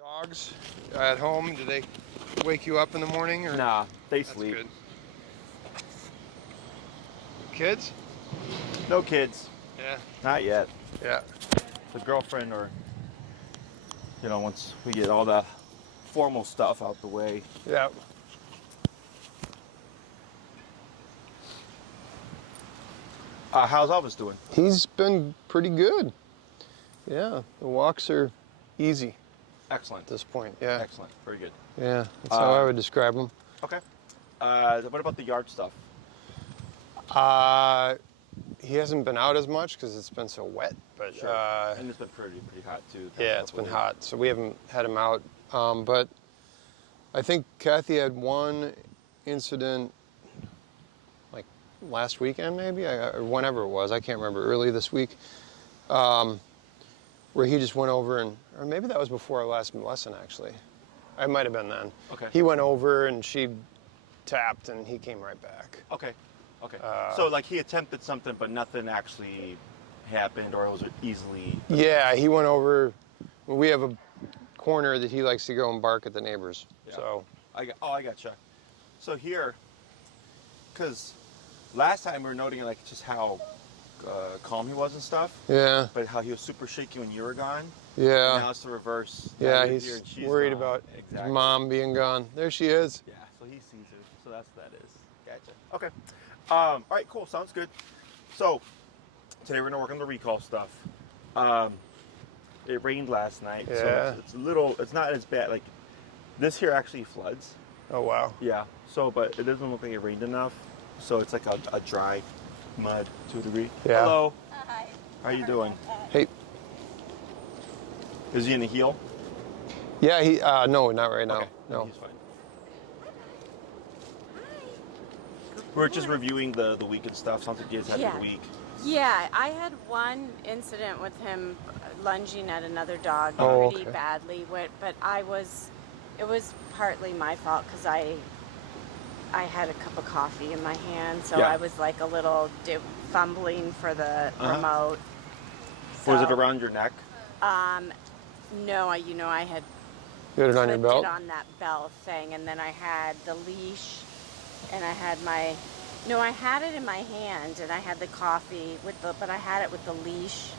Dogs at home, do they wake you up in the morning? Or? Nah, they That's sleep. Good. Kids? No kids. Yeah. Not yet. Yeah. The girlfriend or, once we get all the formal stuff out the way. Yeah. How's Elvis doing? He's been pretty good. Yeah. The walks are easy Excellent. at this point. Yeah. Excellent. Very good. Yeah. That's how I would describe him. Okay. What about the yard stuff? He hasn't been out as much because it's been so wet. But Sure. And it's been pretty hot too. yeah, it's been hot, so we haven't had him out. But I think Kathy had one incident like last weekend, maybe, or whenever it was. I can't remember. Early this week, where he just went over or maybe that was before our last lesson. Actually, it might have been then. Okay. He went over and she tapped, and he came right back. Okay. Okay. So like he attempted something, but nothing actually happened, or it was easily. Yeah, he went over. We have a corner that he likes to go and bark at the neighbors. Yeah. So. I gotcha. So here, because last time we were noting like just how calm he was and stuff. Yeah. But how he was super shaky when you were gone. Yeah. And now it's the reverse. Yeah, Now he's you're here and she's worried gone. about Exactly. his mom being gone. There she is. Yeah, so he sees her. So that's what that is. Gotcha. Okay. All right, cool. Sounds good. So today we're gonna work on the recall stuff. It rained last night, Yeah. so it's not as bad. Like this here actually floods. Oh, wow. Yeah. So, but it doesn't look like it rained enough. So it's like a dry mud to a degree. Yeah. Hello. Hi. How are you doing? Hey. Is he in a heel? Yeah, no, not right now. Okay. No. He's fine. We're just reviewing the week and stuff. Sounds like you guys had a Yeah. good week. Yeah, I had one incident with him lunging at another dog Oh, pretty okay. badly, but it was partly my fault because I had a cup of coffee in my hand, so Yeah. I was like a little fumbling for the remote. Was it So, around your neck? No, I had You had it on your clipped belt? it on that belt thing, and then I had the leash, and I had I had it in my hand, and I had the coffee but I had it with the leash,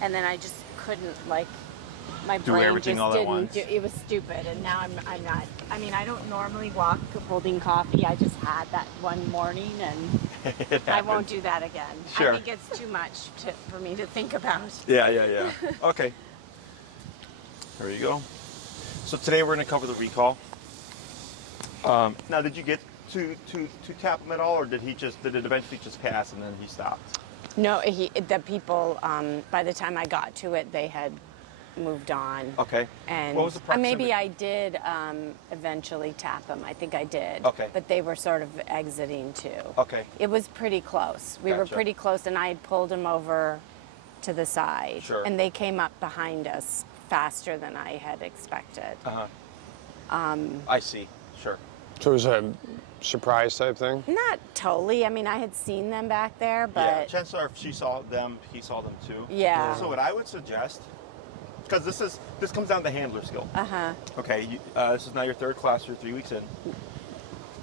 and then I just couldn't my Do brain everything just all at didn't once. do, it was stupid, and now I'm not. I mean, I don't normally walk holding coffee. I just had that one morning, and I won't do that again. Sure. I think it's too much for me to think about. Yeah. Okay. There you go. So today we're going to cover the recall. Now, did you get to tap him at all, or did it eventually just pass and then he stopped? No, the people. By the time I got to it, they had moved on. Okay. And what was the proximity? maybe I did eventually tap them. I think I did. Okay. But they were sort of exiting too. Okay. It was pretty close. We were Gotcha. pretty close, and I had pulled them over to the side. Sure. And they came up behind us faster than I had expected. I see. Sure. So it was a surprise type thing? Not totally. I mean, I had seen them back there, Yeah. but Chances are, if she saw them, he saw them too. Yeah. So what I would suggest, because this comes down to handler skill. Okay. This is now your third class. You're 3 weeks in.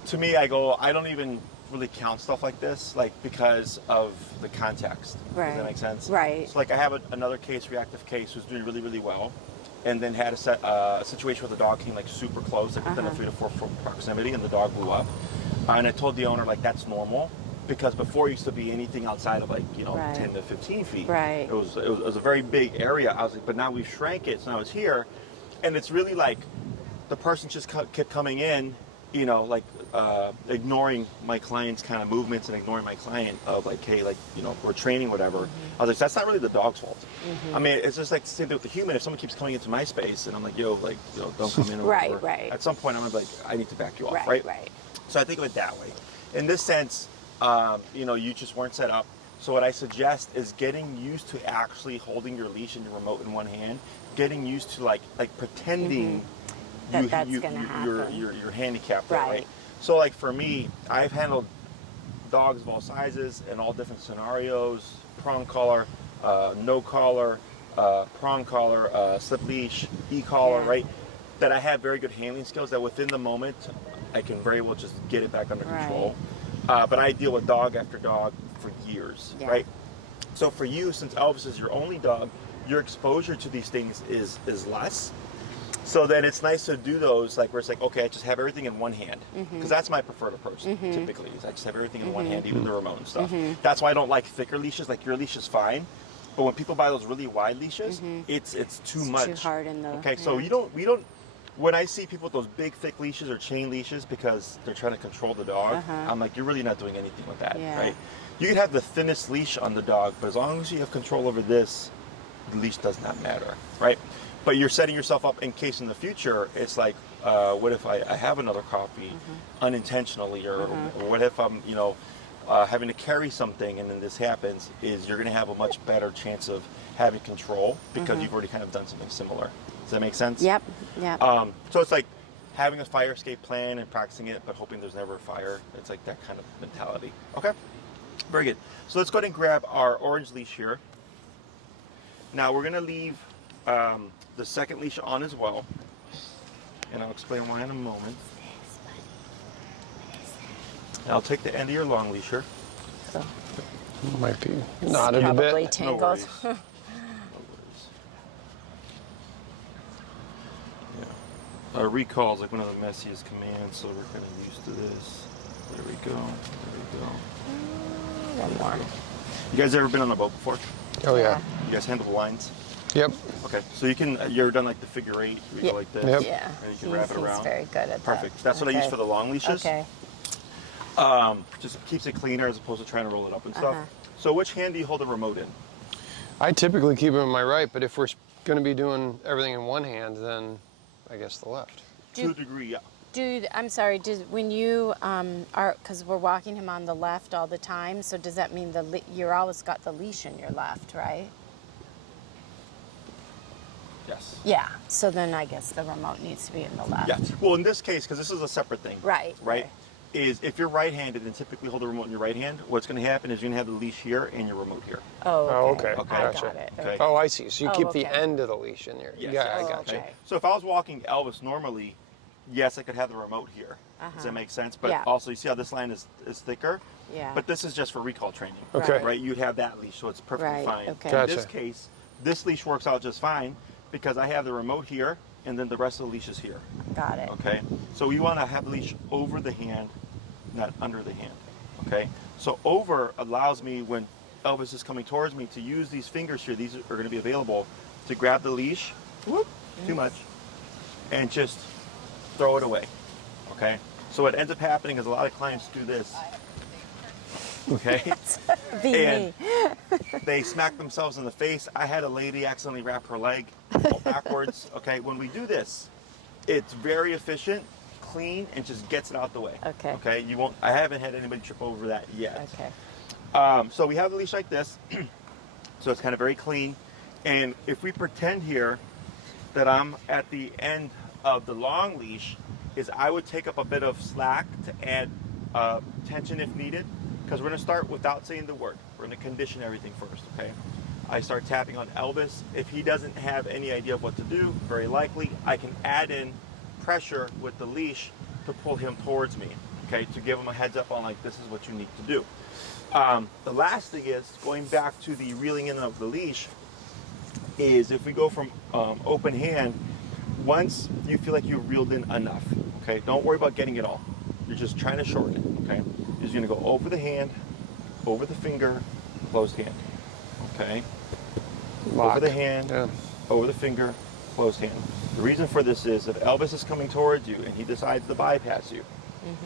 To me, I don't even really count stuff like this, because of the context. Right. Does that make sense? Right. So I have another reactive case, who's doing really, really well, and then had a situation where the dog came super close, within a 3 to 4 foot proximity, and the dog blew up. And I told the owner that's normal, because before it used to be anything outside of Right. 10 to 15 feet. Right. It was a very big area. I was but now we've shrank it, so now it's here, and it's really the person just kept coming in, ignoring my client's kind of movements and ignoring my client of hey, we're training, whatever. I was that's not really the dog's fault. I mean, it's just the same thing with the human. If someone keeps coming into my space and I'm don't come in. Or Right, whatever, right. At some point, I'm I need to back you off, right. So I think of it that way. In this sense, you just weren't set up. So what I suggest is getting used to actually holding your leash and your remote in one hand, getting used to pretending That's gonna happen. you're handicapped there, Right. right? So for me, I've handled dogs of all sizes in all different scenarios: prong collar, no collar, prong collar, slip leash, e-collar, Yeah. right? that I have very good handling skills, that within the moment, I can very well just get it back under control. But I deal with dog after dog for years, right? So for you, since Elvis is your only dog, your exposure to these things is less. So then it's nice to do those, like where it's like, okay, I just have everything in one hand. Because that's my preferred approach, typically, is I just have everything in one hand, even the remote and stuff. That's why I don't like thicker leashes. Like your leash is fine. But when people buy those really wide leashes, it's too much. Too hard in the Okay, so we don't, when I see people with those big, thick leashes or chain leashes because they're trying to control the dog, I'm like, you're really not doing anything with that, right? You can have the thinnest leash on the dog, but as long as you have control over this, the leash does not matter, right? But you're setting yourself up in case in the future, it's like, what if I have another coffee unintentionally, or what if I'm, you know, having to carry something and then this happens, is you're going to have a much better chance of having control because you've already kind of done something similar. Does that make sense? Yep. So it's like having a fire escape plan and practicing it, but hoping there's never a fire. It's like that kind of mentality. Okay, very good. So let's go ahead and grab our orange leash here. Now we're going to leave the second leash on as well, and I'll explain why in a moment. And I'll take the end of your long leash here. Might be knotted a Probably bit. tangled. No worries. Yeah. Recall is like one of the messiest commands, so we're kind of used to this. There we go. There we go. One more. You guys ever been on a boat before? Oh yeah. You guys handle the lines? Yep. Okay, so you can, you ever done like the figure eight? You go like this, Yep. Yeah. and you can wrap it He's around. very good at that. Perfect. That's what I use for the long leashes. Okay. Just keeps it cleaner as opposed to trying to roll it up and stuff. So which hand do you hold the remote in? I typically keep it in my right, but if we're going to be doing everything in one hand, then I guess the left. To a degree, yeah. Dude, I'm sorry. When you are, because we're walking him on the left all the time, so does that mean you're always got the leash in your left, right? Yes. Yeah. So then I guess the remote needs to be in the left. Yeah. Well, in this case, because this is a separate thing. Right. Is if you're right-handed and typically hold the remote in your right hand, what's going to happen is you're going to have the leash here and your remote here. Oh, okay. Okay. I Gotcha. got it. Okay. Oh, I see. So you Oh, keep the okay. end of the leash in your. Yes. Yeah, I Oh, got you. okay. So if I was walking Elvis normally, yes, I could have the remote here. Does that make sense? But Yeah. also, you see how this line is thicker? Yeah. But this is just for recall training. Okay. Right? You'd have that leash, so it's perfectly Right, fine. okay. Gotcha. In this case, this leash works out just fine because I have the remote here, and then the rest of the leash is here. Got it. Okay? So we want to have the leash over the hand, not under the hand. Okay? So over allows me, when Elvis is coming towards me, to use these fingers here. These are going to be available to grab the leash, whoop, too much, and just throw it away. Okay? So what ends up happening is a lot of clients do this. Okay? And they smack themselves in the face. I had a lady accidentally wrap her leg backwards. Okay? When we do this, it's very efficient, clean, and just gets it out the way. Okay. Okay? You won't. I haven't had anybody trip over that yet. Okay. So we have the leash like this. So it's kind of very clean. And if we pretend here that I'm at the end of the long leash, is I would take up a bit of slack to add tension if needed, because we're going to start without saying the word. We're going to condition everything first, okay? I start tapping on Elvis. If he doesn't have any idea of what to do, very likely, I can add in pressure with the leash to pull him towards me, okay? To give him a heads up on, like, this is what you need to do. The last thing is, going back to the reeling in of the leash, is if we go from open hand, once you feel like you've reeled in enough, okay, don't worry about getting it all. You're just trying to shorten it, okay? You're going to go over the hand, over the finger, closed hand, okay? Lock. Over the hand, Yeah. over the finger, closed hand. The reason for this is if Elvis is coming towards you and he decides to bypass you,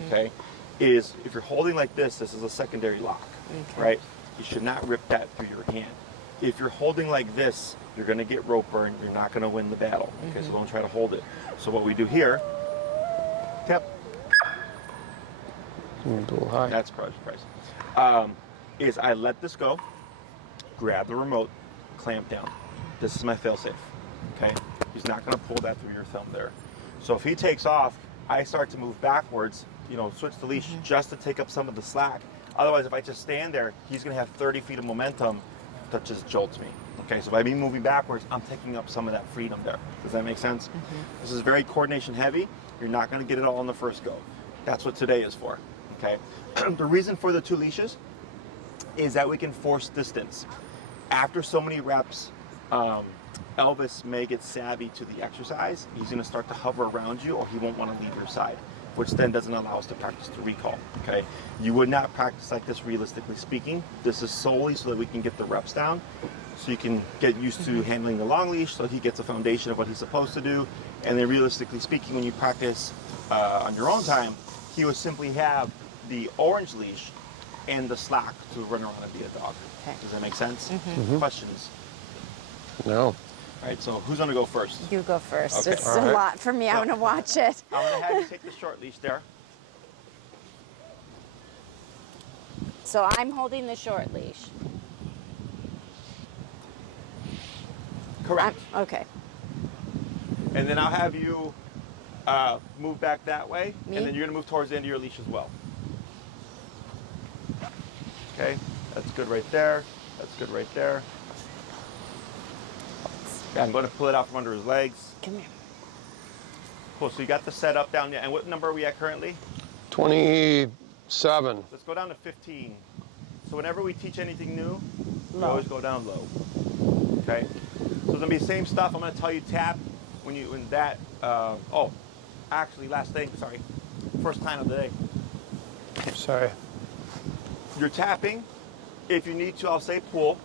okay, is if you're holding like this is a secondary lock, right? You should not rip that through your hand. If you're holding like this, you're going to get rope burn. You're not going to win the battle. Okay, so don't try to hold it. So what we do here, tap. A little high. That's price. Is I let this go, grab the remote, clamp down. This is my fail-safe. Okay, he's not going to pull that through your thumb there. So if he takes off, I start to move backwards. You know, switch the leash just to take up some of the slack. Otherwise, if I just stand there, he's going to have 30 feet of momentum that just jolts me. Okay, so by me moving backwards, I'm taking up some of that freedom there. Does that make sense? This is very coordination heavy. You're not going to get it all on the first go. That's what today is for. Okay. The reason for the 2 leashes is that we can force distance. After so many reps, Elvis may get savvy to the exercise. He's going to start to hover around you, or he won't want to leave your side, which then doesn't allow us to practice the recall. Okay, you would not practice like this realistically speaking. This is solely so that we can get the reps down, so you can get used to handling the long leash, so he gets a foundation of what he's supposed to do. And then realistically speaking, when you practice on your own time, he would simply have the orange leash and the slack to run around and be a dog. Okay. Does that make sense? Questions? No. All right, so who's gonna go first? You go first. Okay. It's All a right. lot for me. I'm gonna watch it. I'm gonna have you take the short leash there. So I'm holding the short leash. Correct. Okay. And then I'll have you move back that way, Me? and then you're gonna move towards the end of your leash as well. Okay, that's good right there. That's good right there. Yeah, I'm gonna pull it out from under his legs. Come here. Cool, so you got the setup down there. And what number are we at currently? 27. Let's go down to 15. So whenever we teach anything new, we Low. always go down low. Okay? So it's gonna be the same stuff. I'm gonna tell you tap when that, oh, actually last thing, sorry. First time of the day. Sorry. You're tapping. If you need to, I'll say pull.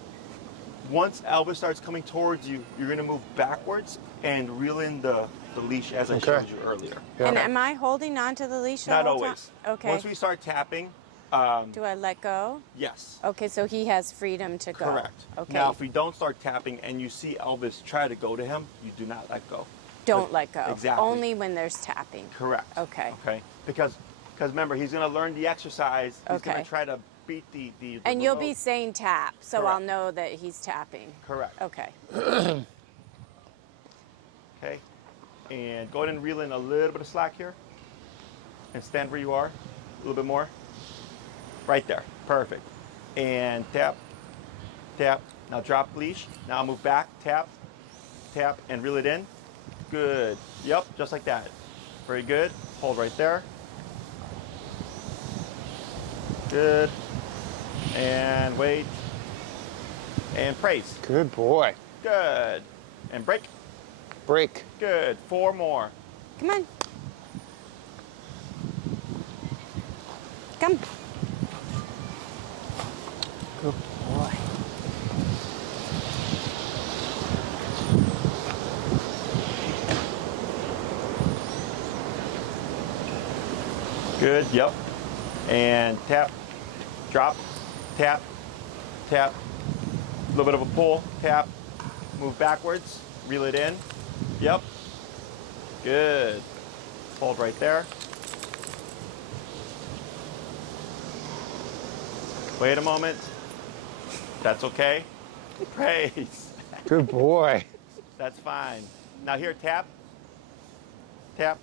Once Elvis starts coming towards you, you're gonna move backwards and reel in the leash as I Okay. showed you earlier. Yeah. And am I holding on to the leash the Not whole always. time? Okay. Once we start tapping, Do I let go? yes. Okay, so he has freedom to go. Correct. Okay. Now, if we don't start tapping and you see Elvis try to go to him, you do not let go. Don't let go. Exactly. Only when there's tapping. Correct. Okay. Okay. Because remember, he's going to learn the exercise. He's going Okay. to try to beat the And you'll remote. be saying tap, so I'll Correct. know that he's tapping. Correct. Okay. Okay. And go ahead and reel in a little bit of slack here. And stand where you are. A little bit more. Right there. Perfect. And tap. Tap. Now drop leash. Now move back. Tap. Tap. And reel it in. Good. Yep. Just like that. Very good. Hold right there. Good. And wait. And praise. Good boy. Good. And break. Break. Good. 4 more. Come on. Come. Good Boy. Good. Yep. And tap. Drop. Tap. Tap. A little bit of a pull. Tap. Move backwards. Reel it in. Yep. Good. Hold right there. Wait a moment. That's okay. Praise. Good boy. That's fine. Now here, tap. Tap.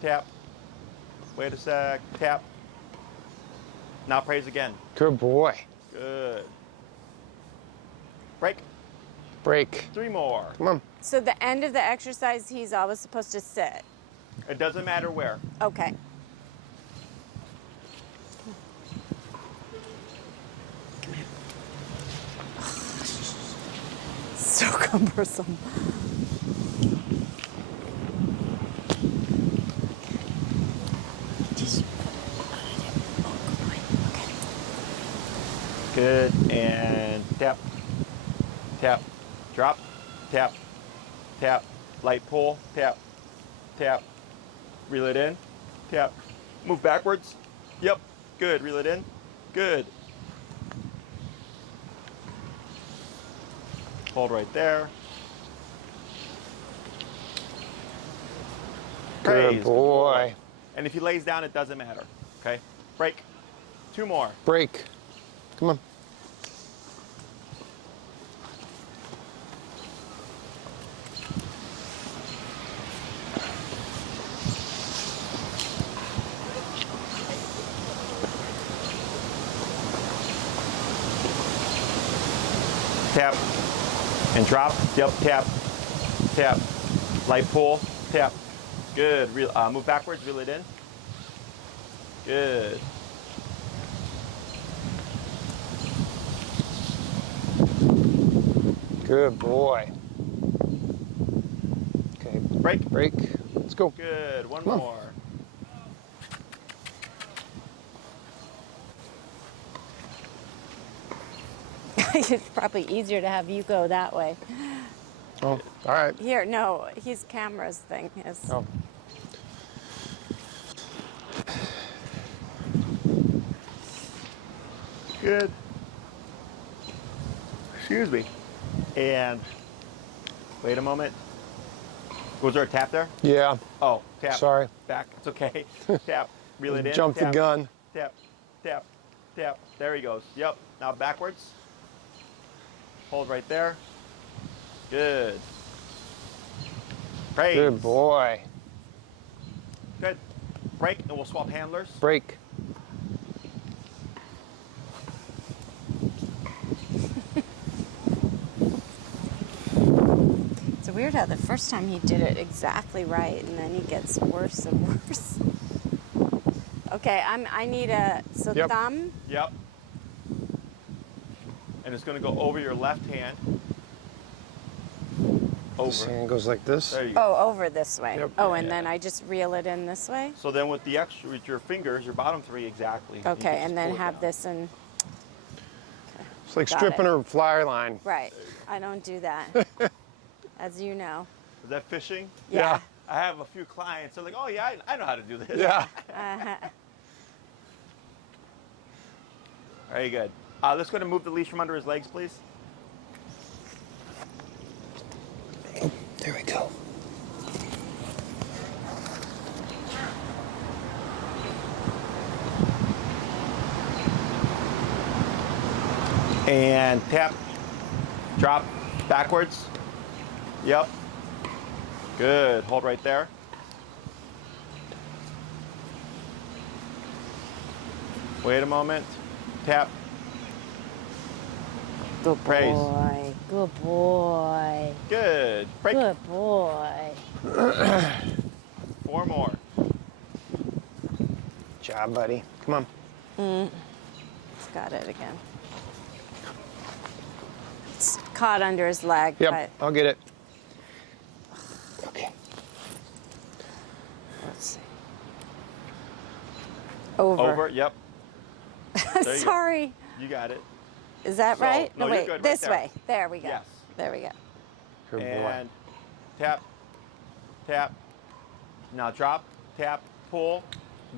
Tap. Wait a sec. Tap. Now praise again. Good boy. Good. Break. Break. 3 more. Come on. So the end of the exercise, he's always supposed to sit. It doesn't matter where. Okay. So cumbersome. Good. And tap. Tap. Drop. Tap. Tap. Light pull. Tap. Tap. Reel it in. Tap. Move backwards. Yep. Good. Reel it in. Good. Hold right there. Good Praise. boy. And if he lays down, it doesn't matter. Okay? Break. 2 more. Break. Come on. tap, and drop. Yep, tap, tap. Light pull, tap. Good. Move backwards, reel it in. Good. Good boy. Okay, Break. break. Let's go. Good. One Come on. more. It's probably easier to have you go that way. Oh, all right. Here, no, his camera's thing is. Oh. Good. Excuse me. And wait a moment. Was there a tap there? Yeah. Oh, tap. Sorry. Back. It's okay. Tap. Reel it in. Jumped the tap, gun. Tap. Tap. Tap. There he goes. Yep. Now backwards. Hold right there. Good. Praise. Good boy. Good. Break, and we'll swap handlers. Break. It's weird how the first time he did it exactly right, and then he gets worse and worse. Okay, I need a Yep. thumb. Yep. And it's going to go over your left hand. This Over. hand goes like this. There you go. Oh, over this way. Yep. Oh, and then I just reel it in this way. So then with the extra, with your fingers, your bottom three exactly. you Okay, just and then pull it have down. this in. It's like Got stripping it. her fly line. Right. I don't do that, as you know. Is that fishing? Yeah. I have a few clients. They're like, oh yeah, I know how to do this. Yeah. Very good. Let's go ahead and move the leash from under his legs, please. There we go. And tap, drop, backwards. Yep. Good. Hold right there. Wait a moment. Tap. Good Praise. boy. Good boy. Good. Break. Good boy. 4 more. Job, buddy. Come on. It's got it again. It's caught under his leg. Yep, But I'll get it. Okay. let's see. Over. Over. Yep. There you go. Sorry. You got it. Is that So- right? no, you're wait. good right This there. way. There we go. Yes. There we go. Good boy. And tap, tap. Now drop, tap, pull,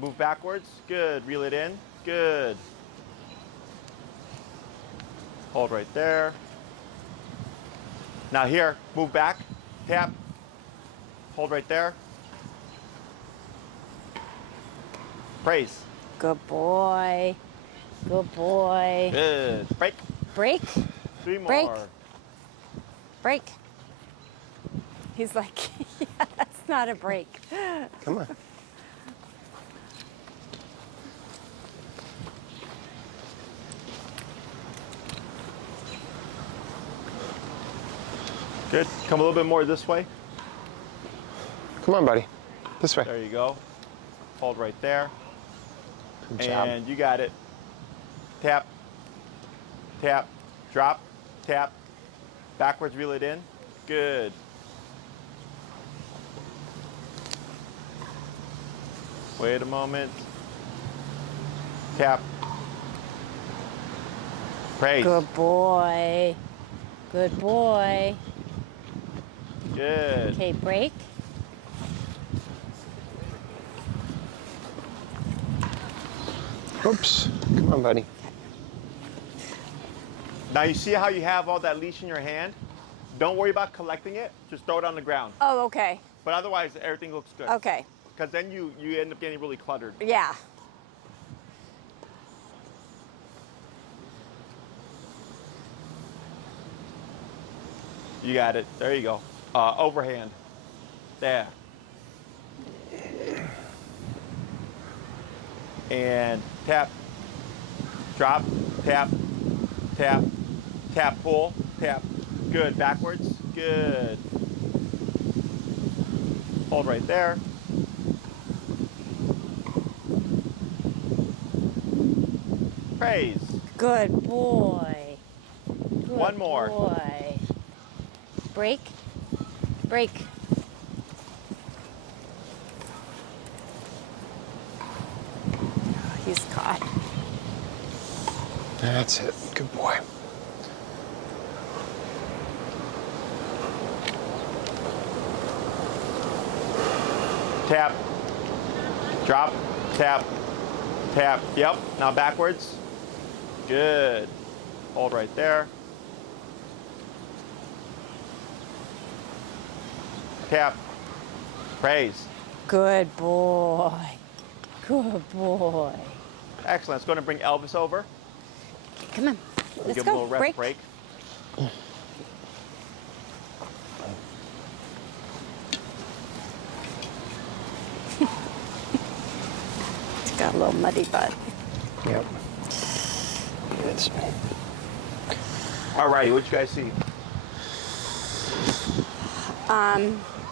move backwards. Good. Reel it in. Good. Hold right there. Now here, move back, tap, hold right there. Praise. Good boy. Good boy. Good. Break. Break. 3 more. Break. Break. He's like, yeah, that's not a break. Come on. Good. Come a little bit more this way. Come on, buddy. This way. There you go. Hold right there. Good job. And you got it. Tap, tap, drop, tap, backwards, reel it in. Good. Wait a moment. Tap. Praise. Good boy. Good boy. Good. Okay, break. Oops. Come on, buddy. Now you see how you have all that leash in your hand? Don't worry about collecting it. Just throw it on the ground. Oh, okay. But otherwise, everything looks good. Okay. Because then you end up getting really cluttered. Yeah. You got it. There you go. Overhand. There. And tap, drop, tap, tap, tap, pull. Tap. Good. Backwards. Good. Hold right there. Praise. Good boy. Good One more. boy. Break. Break. He's caught. That's it. Good boy. Tap. Drop. Tap. Tap. Yep. Now backwards. Good. Hold right there. Tap. Praise. Good boy. Good boy. Excellent. Let's go ahead and bring Elvis over. Come on. Let's Give go. him a little rest break. It's got a little muddy butt. Yep. It's All righty. What you guys see?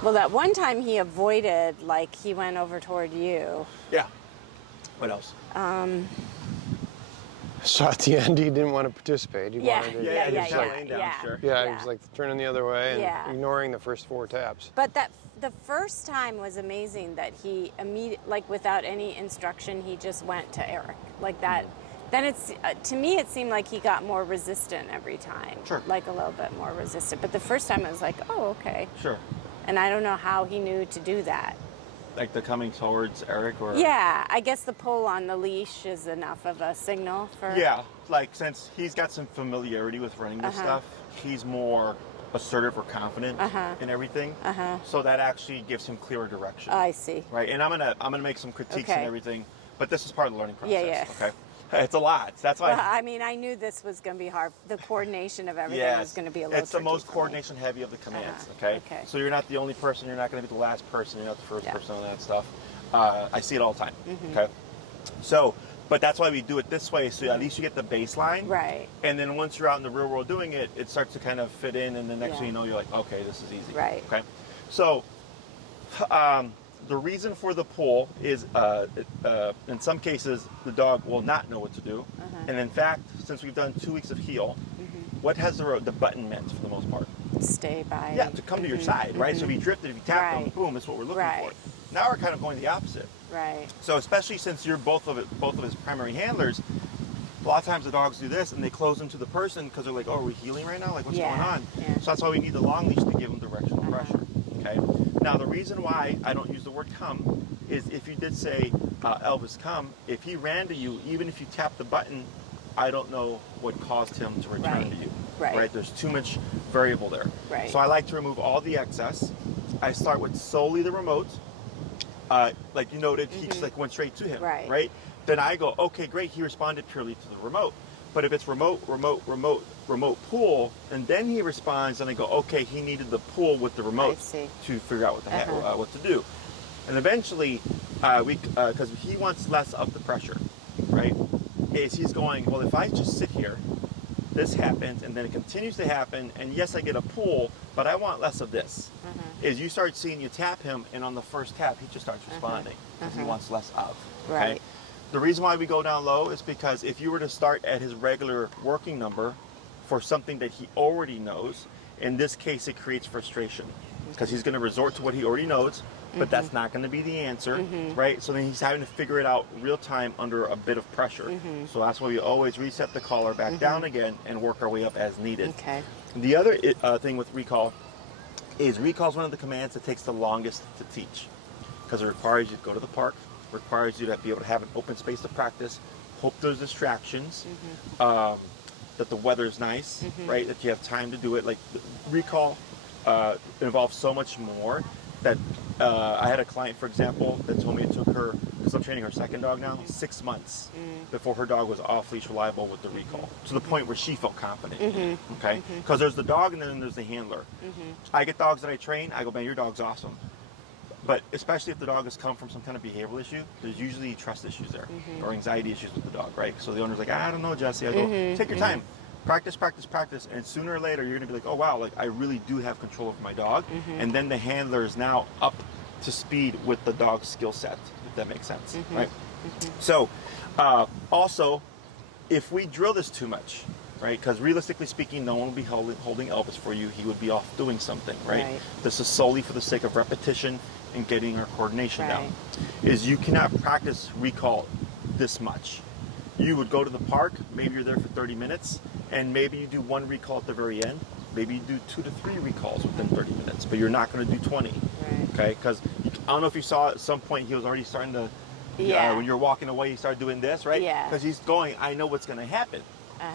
Well, that one time he avoided, like he went over toward you. Yeah. What else? so at the end he didn't want to participate. He Yeah, wanted to, yeah, he was yeah, laying down, yeah. sure. he was like turning the other way and Yeah. ignoring the first 4 taps. But the first time was amazing that he like without any instruction, he just went to Eric like that. Then it's to me it seemed like he got more resistant every time. Sure. Like a little bit more resistant. But the first time it was like, oh, okay. Sure. And I don't know how he knew to do that. Like the coming towards Eric or? Yeah, I guess the pull on the leash is enough of a signal for. Yeah, like since he's got some familiarity with running this stuff, he's more assertive or confident in everything. So that actually gives him clearer direction. I see. Right, and I'm gonna make some critiques and Okay. everything, but this is part of the learning process. Yeah, yeah. Okay, it's a lot. That's why. Well, I mean, I knew this was going to be hard. The coordination of everything was going to be a little it's the most tricky for me. coordination heavy of the commands. Okay? Okay. So you're not the only person. You're not going to be the last person. You're not the first Yeah. person on that stuff. I see it all the time. Okay. So, but that's why we do it this way. So at least you get the baseline. Right. And then once you're out in the real world doing it, it starts to kind of fit in. And the next Yeah. thing you know, you're like, okay, this is easy. Right. Okay. So, the reason for the pull is, in some cases, the dog will not know what to do. And in fact, since we've done 2 weeks of heel, what has the button meant for the most part? Stay by. Yeah, to come to your side, right? So if you drifted, if you tapped them, Right. boom, that's what we're looking Right. for. Now we're kind of going the opposite. Right. So especially since you're both of his primary handlers, a lot of times the dogs do this and they close into the person because they're like, oh, are we healing right now? Like, what's Yeah, going on? yeah. So that's why we need the long leash to give them directional pressure. Okay. Now the reason why I don't use the word come is if you did say Elvis come, if he ran to you, even if you tap the button, I don't know what caused him to return Right. to you. Right. There's too much variable there. Right. So I like to remove all the excess. I start with solely the remote. Like you noted, he just like went straight to him. Right. Then I go, okay, great. He responded purely to the remote. But if it's remote pull, and then he responds, and I go, okay, he needed the pull with the remote I see. to figure out what to do. And eventually, because he wants less of the pressure, right? Is he's going, well, if I just sit here, this happens, and then it continues to happen, and yes, I get a pull, but I want less of this. Is you start seeing you tap him, and on the first tap, he just starts responding because he wants less of. Okay? Right. The reason why we go down low is because if you were to start at his regular working number for something that he already knows, in this case, it creates frustration because he's going to resort to what he already knows, but that's not going to be the answer, right? So then he's having to figure it out real time under a bit of pressure. So that's why we always reset the collar back down again and work our way up as needed. Okay. The other thing with recall is one of the commands that takes the longest to teach because it requires you to go to the park, requires you to be able to have an open space to practice, hope there's distractions, that the weather's nice, right? That you have time to do it. Like recall involves so much more that I had a client, for example, that told me it took her, because I'm training her second dog now, 6 months before her dog was off-leash reliable with the recall, to the point where she felt confident, okay? Because there's the dog and then there's the handler. I get dogs that I train, I go, man, your dog's awesome. But especially if the dog has come from some kind of behavioral issue, there's usually trust issues there or anxiety issues with the dog, right? So the owner's like, I don't know, Jesse. I go, take your time. practice, practice, practice, and sooner or later you're gonna be like, oh wow, like I really do have control over my dog, and then the handler is now up to speed with the dog's skill set, if that makes sense, right? So, also, if we drill this too much, right? Because realistically speaking, no one will be holding Elvis for you. He would be off doing something, right? This is solely for the sake of repetition and getting our coordination down. Is you cannot practice recall this much. You would go to the park, maybe you're there for 30 minutes, and maybe you do one recall at the very end. Maybe you do 2 to 3 recalls within 30 minutes, but you're not going to do 20, okay? Because I don't know if you saw at some point he was already starting to, when you're walking away, he started doing this, right? Yeah. Because he's going, I know what's going to happen.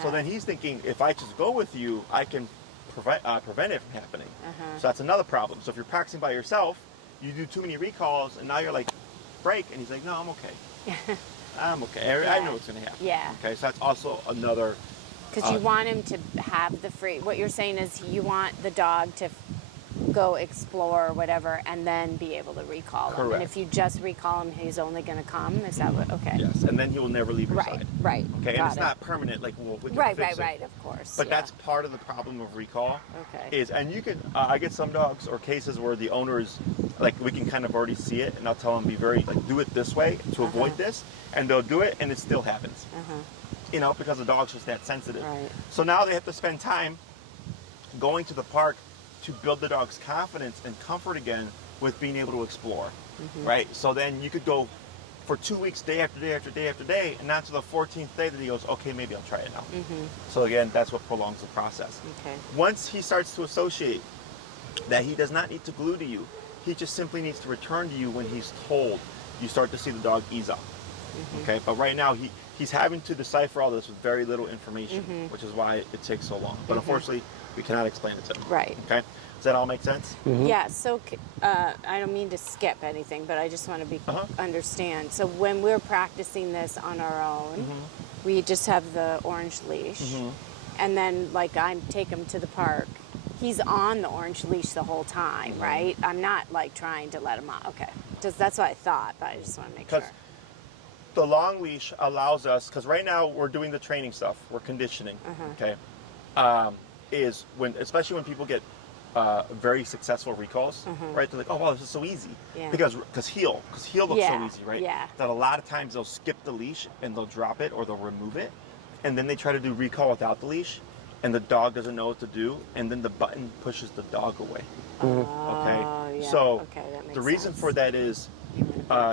So then he's thinking, if I just go with you, I can prevent it from happening. So that's another problem. So if you're practicing by yourself, you do too many recalls, and now you're like, break, and he's like, no, I'm okay. I'm okay. I know what's going to happen. Okay, so that's also another. Because you want him to have the free. What you're saying is you want the dog to go explore or whatever, and then be able to recall him. And if you just recall him, he's only going to come. Is that what? Okay. Yes, and then he will never leave your side. Right. Okay, and it's not permanent. Like we can fix it. Right. Of course. But that's part of the problem of recall. Okay. And you could. I get some dogs or cases where the owners, like we can kind of already see it, and I'll tell them be very like do it this way to avoid this, and they'll do it, and it still happens. You know, because the dog's just that sensitive. So now they have to spend time going to the park to build the dog's confidence and comfort again with being able to explore, right? So then you could go for 2 weeks, day after day after day after day, and not to the 14th day that he goes, okay, maybe I'll try it now. So again, that's what prolongs the process. Once he starts to associate that he does not need to glue to you, he just simply needs to return to you when he's told, you start to see the dog ease up. Okay, but right now he's having to decipher all this with very little information, which is why it takes so long. But unfortunately, we cannot explain it to him. Right. Okay, does that all make sense? Yeah. So I don't mean to skip anything, but I just want to understand. So when we're practicing this on our own, we just have the orange leash, and then like I take him to the park. He's on the orange leash the whole time, right? I'm not like trying to let him out. Okay, that's what I thought, but I just want to make sure. The long leash allows us, because right now we're doing the training stuff, we're conditioning, okay? Is when, especially when people get very successful recalls, right? They're like, oh wow, this is so easy. Because heel looks so easy, right? That a lot of times they'll skip the leash and they'll drop it or they'll remove it, and then they try to do recall without the leash, and the dog doesn't know what to do, and then the button pushes the dog away. Okay? So the reason for that is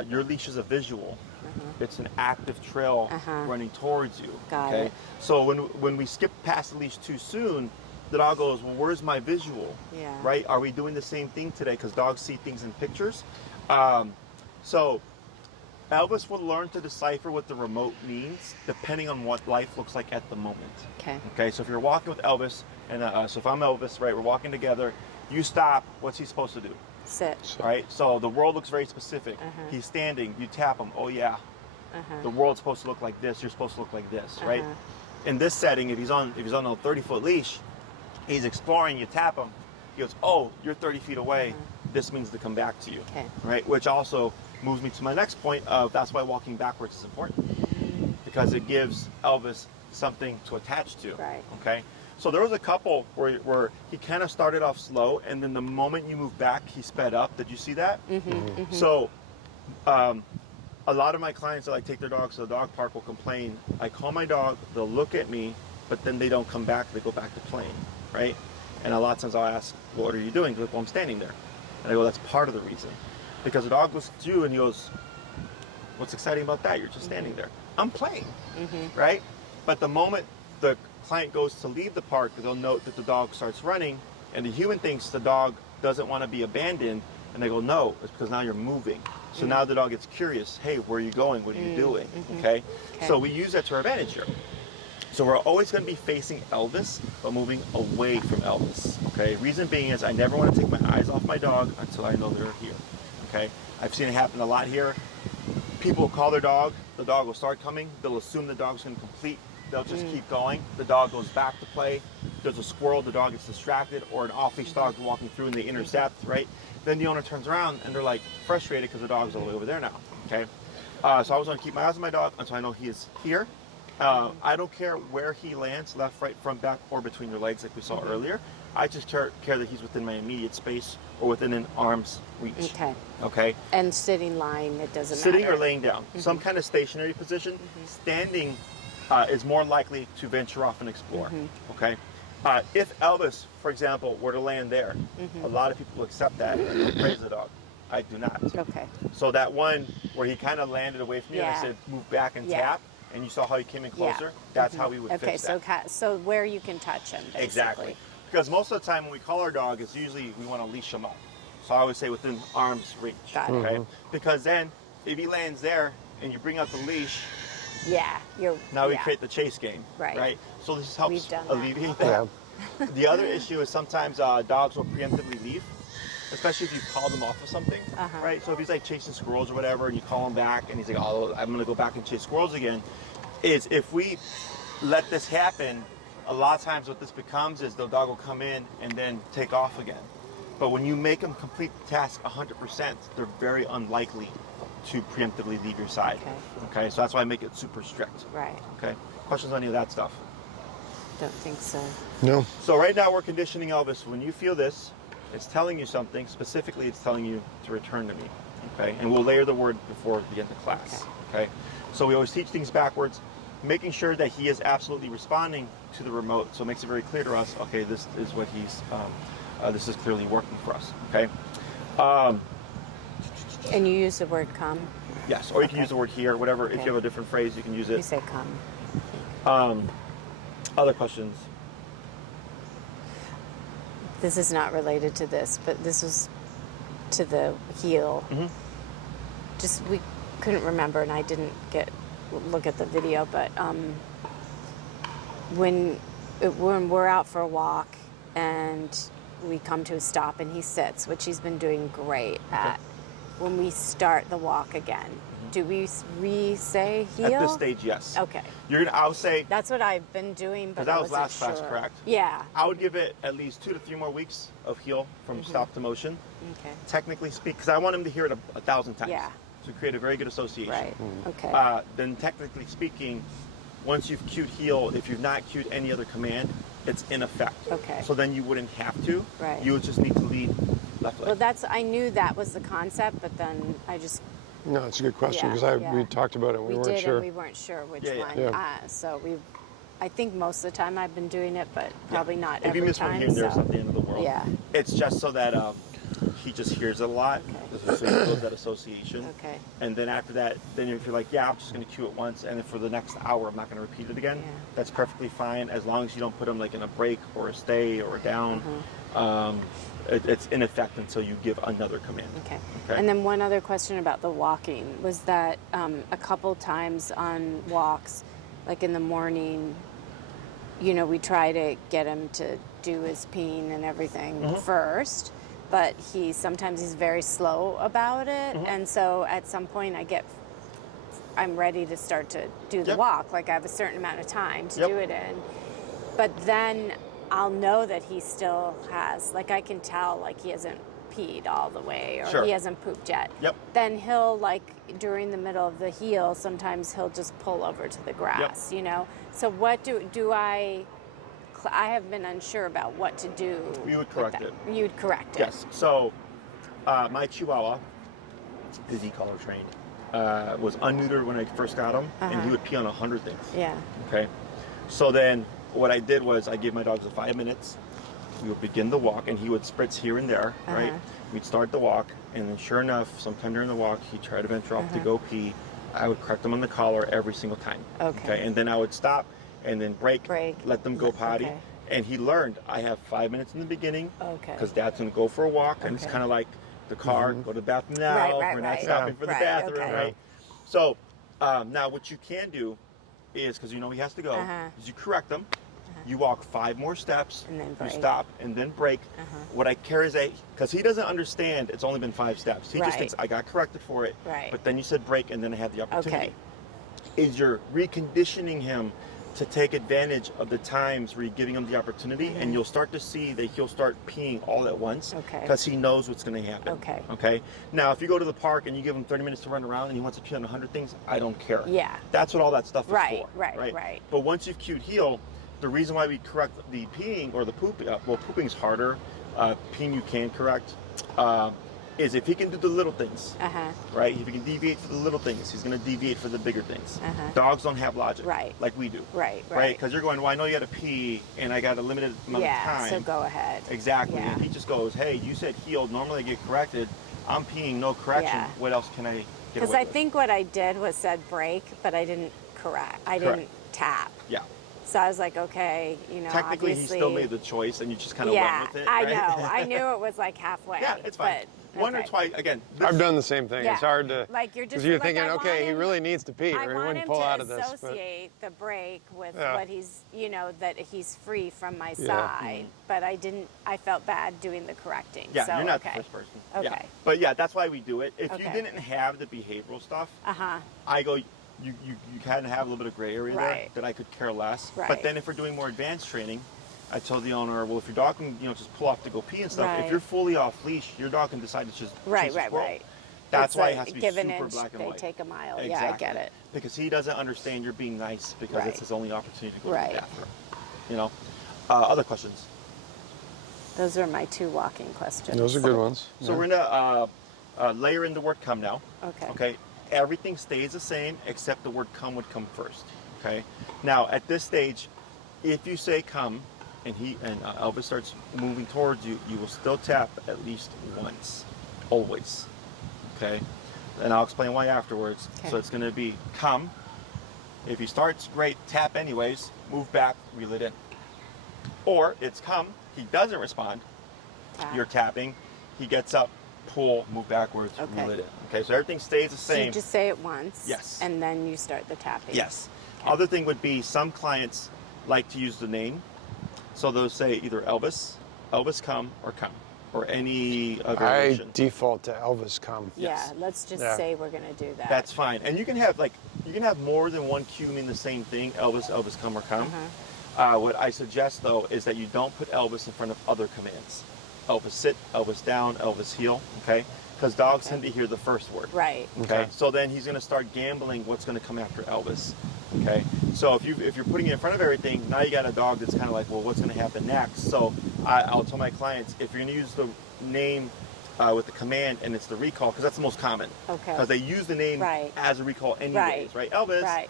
your leash is a visual. It's an active trail running towards you. Okay. So when we skip past the leash too soon, the dog goes, well, where's my visual? Right? Are we doing the same thing today? Because dogs see things in pictures. So Elvis will learn to decipher what the remote means depending on what life looks like at the moment. Okay. So if you're walking with Elvis, and so if I'm Elvis, right, we're walking together, you stop, what's he supposed to do? Sit. Right? So the world looks very specific. He's standing, you tap him, oh yeah. The world's supposed to look like this, you're supposed to look like this, right? In this setting, if he's on a 30-foot leash, he's exploring, you tap him, he goes, oh, you're 30 feet away, this means to come back to you, right? Which also moves me to my next point of that's why walking backwards is important, because it gives Elvis something to attach to, okay? So there was a couple where he kind of started off slow, and then the moment you move back, he sped up. Did you see that? So a lot of my clients that like take their dogs to the dog park will complain. I call my dog, they'll look at me, but then they don't come back. They go back to playing, right? And a lot of times I'll ask, well, what are you doing? They're like, well, I'm standing there. And I go, that's part of the reason. Because the dog looks at you and he goes, what's exciting about that? You're just standing there. I'm playing, right? But the moment the client goes to leave the park, they'll note that the dog starts running, and the human thinks the dog doesn't want to be abandoned, and they go, no, it's because now you're moving. So now the dog gets curious, hey, where are you going? What are you doing? Okay? So we use that to our advantage here. So we're always going to be facing Elvis, but moving away from Elvis. Okay? Reason being is I never want to take my eyes off my dog until I know they're here. Okay? I've seen it happen a lot here. People will call their dog, the dog will start coming, they'll assume the dog's going to complete, they'll just keep going, the dog goes back to play, there's a squirrel, the dog gets distracted, or an off-leash dog walking through and they intercept, right? Then the owner turns around and they're like frustrated because the dog's all the way over there now, okay? So I was going to keep my eyes on my dog until I know he is here, I don't care where he lands, left, right, front, back, or between your legs like we saw earlier. I just care that he's within my immediate space or within an arm's reach. Okay. Okay? And sitting, lying, it doesn't Sitting matter. or laying down. Some kind of stationary position. Standing is more likely to venture off and explore. Okay? If Elvis, for example, were to land there, a lot of people accept that and praise the dog. I do not. Okay. So that one where he kind of landed away from you and I Yeah. said move back and Yeah. tap, and you saw how he came in closer, that's how we would Okay, fix so that. so where you can touch him, basically. Exactly. Because most of the time when we call our dog, it's usually we want to leash him up. So I always say within arm's reach. Got it. Okay? Because then if he lands there and you bring out the leash, Yeah, now we yeah. create the chase game. Right. So this helps We've done that. alleviate that. The other issue is sometimes dogs will preemptively leave, especially if you call them off of something, right? So if he's like chasing squirrels or whatever, and you call him back, and he's like, "Oh, I'm gonna go back and chase squirrels again," is if we let this happen, a lot of times what this becomes is the dog will come in and then take off again. But when you make them complete the task 100%, they're very unlikely to preemptively leave your side. Okay, so that's why I make it super strict. Right. Okay, questions on any of that stuff? Don't think so. No. So right now we're conditioning Elvis. When you feel this, it's telling you something. Specifically, it's telling you to return to me. Okay, and we'll layer the word before the end of class. Okay, so we always teach things backwards, making sure that he is absolutely responding to the remote. So it makes it very clear to us. Okay, this is what he's. This is clearly working for us. Okay. And you use the word come? Yes, or you can use the word here, whatever. If Okay. you have a different phrase, you can use You it. say come. Other questions? This is not related to this, but this was to the heel. Just we couldn't remember, and I didn't look at the video, but when we're out for a walk and we come to a stop and he sits, which he's been doing great at. When we start the walk again, do we say heel? At this stage, yes. Okay. I would say. That's what I've been doing, but That I was wasn't last class, sure. correct? Yeah. I would give it at least 2 to 3 more weeks of heel from stop to motion. Okay. Technically speak, because I want him to hear it 1,000 times. Yeah. To create a very good association. Right. Okay. Then technically speaking, once you've cued heel, if you've not cued any other command, it's in effect. Okay. So then you wouldn't have to. Right. You would just need to lead left leg. Well, I knew that was the concept, but then I just No, it's a good question Yeah, because yeah. we talked about it. We weren't did, sure. and we weren't sure which Yeah, yeah. one. Yeah. So I think most of the time I've been doing it, but probably not If every you miss time. one here and there, it's so. not the end of the world. Yeah. It's just so that he just hears it a lot. So he builds that association. Okay. And then after that, then if you're like, yeah, I'm just going to cue it once, and then for the next hour, I'm not going to repeat it again. Yeah. That's perfectly fine as long as you don't put them like in a break or a stay or a down. It's in effect until you give another command. Okay. Okay. And then one other question about the walking was that a couple times on walks, like in the morning, we try to get him to do his peeing and everything first, but sometimes he's very slow about it, and so at some point I'm ready to start to do the Yep. walk. Like I have a certain amount of time to Yep. do it in, but then I'll know that he still has, like I can tell, like he hasn't peed all the way or Sure. he hasn't pooped yet. Yep. Then he'll, like during the middle of the heel, sometimes he'll just pull over to the grass, So what do I have been unsure about what to do. You would with correct that. it. You'd correct it. Yes. So my Chihuahua is e-collar trained. Was unneutered when I first got him, and he would pee on 100 things. Yeah. Okay. So then what I did was I gave my dogs 5 minutes. We would begin the walk, and he would spritz here and there, right? We'd start the walk, and then sure enough, sometime during the walk, he'd try to venture off to go pee. I would correct him on the collar every single time. Okay. And then I would stop and then break, let them go potty. Okay. And he learned I have 5 minutes in the beginning Okay. because Dad's going to go for a walk, and it's Okay. kind of like the car, go to the bathroom now, Right, we're not right. stopping for the Right, bathroom, okay. right? So now what you can do is, because you know he has to go, is you correct him, you walk 5 more steps, And then you break. stop, and then break. What I care is because he doesn't understand it's only been 5 steps. He just Right. thinks I got corrected for it, Right. but then you said break, and then I had the opportunity. Okay. Is you're reconditioning him to take advantage of the times where you're giving him the opportunity, and you'll start to see that he'll start peeing all at once because he knows what's going to happen. Okay. Now, if you go to the park and you give him 30 minutes to run around and he wants to pee on 100 things, I don't care. Yeah. That's what all that stuff is for. Right. But once you've cued heel, the reason why we correct the peeing or the pooping, well, pooping's harder. Peeing you can correct. Is if he can do the little things, right? If he can deviate for the little things, he's going to deviate for the bigger things. Dogs don't have logic, like we do, right? Because you're going, well, I know you got to pee, and I got a limited amount of time. So go ahead. Exactly. And he just goes, hey, you said healed. Normally I get corrected. I'm peeing, no correction. What else can I get away with? Because I think what I did was said break, but I didn't correct. I didn't tap. Yeah. So I was like, okay, you know, technically obviously, he still made the choice, and you just kind of went with it. I right? know. I knew it was like halfway. Yeah, it's fine. But, one or twice, again. I've done the same thing. It's hard to, like you're just you're like, thinking, I okay, he him, really needs to pee, I or he want wouldn't him pull to out of this. associate the break with what he's, you know, that he's free from my side. But I felt bad doing the correcting. Yeah, so, you're not the first person. Okay. Yeah. But yeah, that's why we do it. If you didn't have the behavioral stuff, I go, you kind of have a little bit of gray area there that I could care less. But then if we're doing more advanced training, I told the owner, well, if your dog can, you know, just pull off to go pee and stuff, if you're fully off leash, your dog can decide to just chase a squirrel. That's why it has to be super black and white. They take a mile. Exactly. Yeah, I get it. Because he doesn't understand you're being nice because it's his only opportunity to go to the bathroom. You know? Other questions? Those are my 2 walking questions. Those are good ones. So we're going to layer in the word come now. Okay. Everything stays the same except the word come would come first. Okay. Now, at this stage, if you say come, and Elvis starts moving towards you, you will still tap at least once, always. Okay, and I'll explain why afterwards. So it's going to be come. If he starts, great, tap anyways, move back, reel it in. Or it's come, he doesn't respond, you're tapping, he gets up, pull, move backwards, reel it in. Okay, so everything stays the same. So you just say it once. Yes. And then you start the tapping. Yes. Other thing would be some clients like to use the name. So they'll say either Elvis, Elvis come, or come, or any other variation. I default to Elvis come. Yeah, let's just say we're going to do that. That's fine. And you can have more than one cue mean the same thing, Elvis, Elvis come, or come. What I suggest though is that you don't put Elvis in front of other commands. Elvis sit, Elvis down, Elvis heel, okay? Because dogs tend to hear the first word. Right. Okay. So then he's going to start gambling what's going to come after Elvis. Okay. So if you're putting it in front of everything, now you got a dog that's kind of like, well, what's going to happen next? So I'll tell my clients, if you're going to use the name with the command and it's the recall, because that's the most common. Okay. Because they use the name as a recall anyways, right? Elvis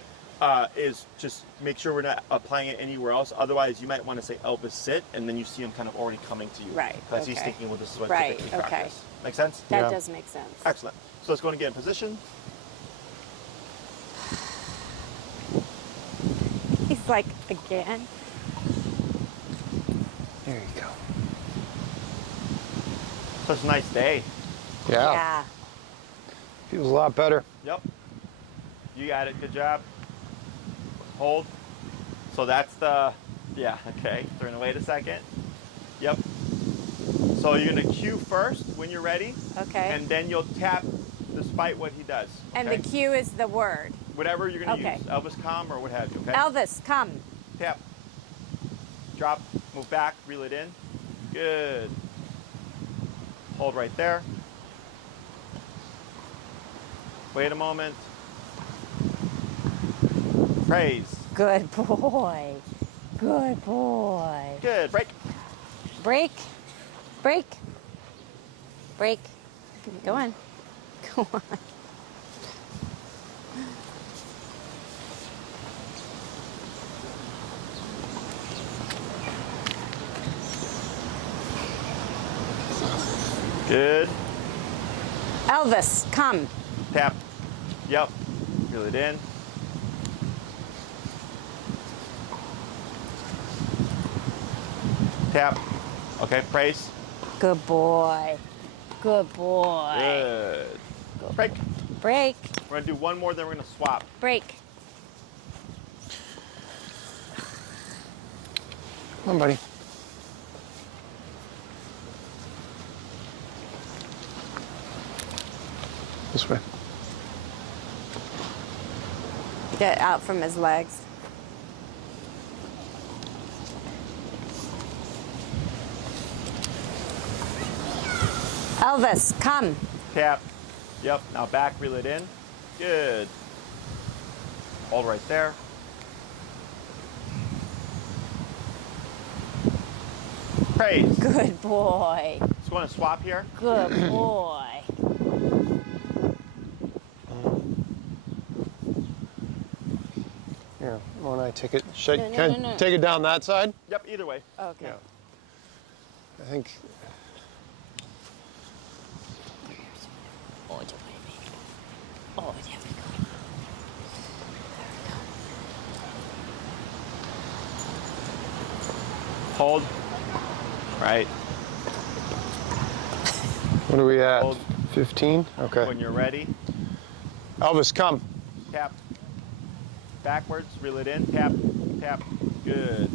is just make sure we're not applying it anywhere else. Otherwise, you might want to say Elvis sit, and then you see him kind of already coming to you. Right. Because he's thinking, well, this is what I typically practice. Make sense? That does make sense. Excellent. So let's go and get in position. He's like, again? There you go. Such a nice day. Yeah. Feels a lot better. Yep. You got it. Good job. Hold. So that's the, okay. We're going to wait a second. Yep. So you're going to cue first when you're ready. Okay. And then you'll tap despite what he does. Okay? And the cue is the word. Whatever you're going to use. Elvis come or what have you, okay? Elvis, come. Tap. Drop. Move back. Reel it in. Good. Hold right there. Wait a moment. Praise. Good boy. Good boy. Good. Break. Break. Break. Break. Go on. Go on. Good. Elvis, come. Tap. Yep. Reel it in. Tap. Okay, praise. Good boy. Good boy. Good. Break. Break. We're going to do one more, then we're going to swap. Break. Come on, buddy. This way. Get out from his legs. Elvis, come. Tap. Yep. Now back, reel it in. Good. Hold right there. Praise. Good boy. Just want to swap here. Good boy. Here, when I take it, shake, No, no, can no, I no. take it down that side? Yep. Either way. Okay. Yeah. I think. Oh, do it. Oh, there we go. Hold. Right. What are we at? Hold. 15? Okay. When you're ready, Elvis, come. tap. Backwards, reel it in, tap, tap. Good.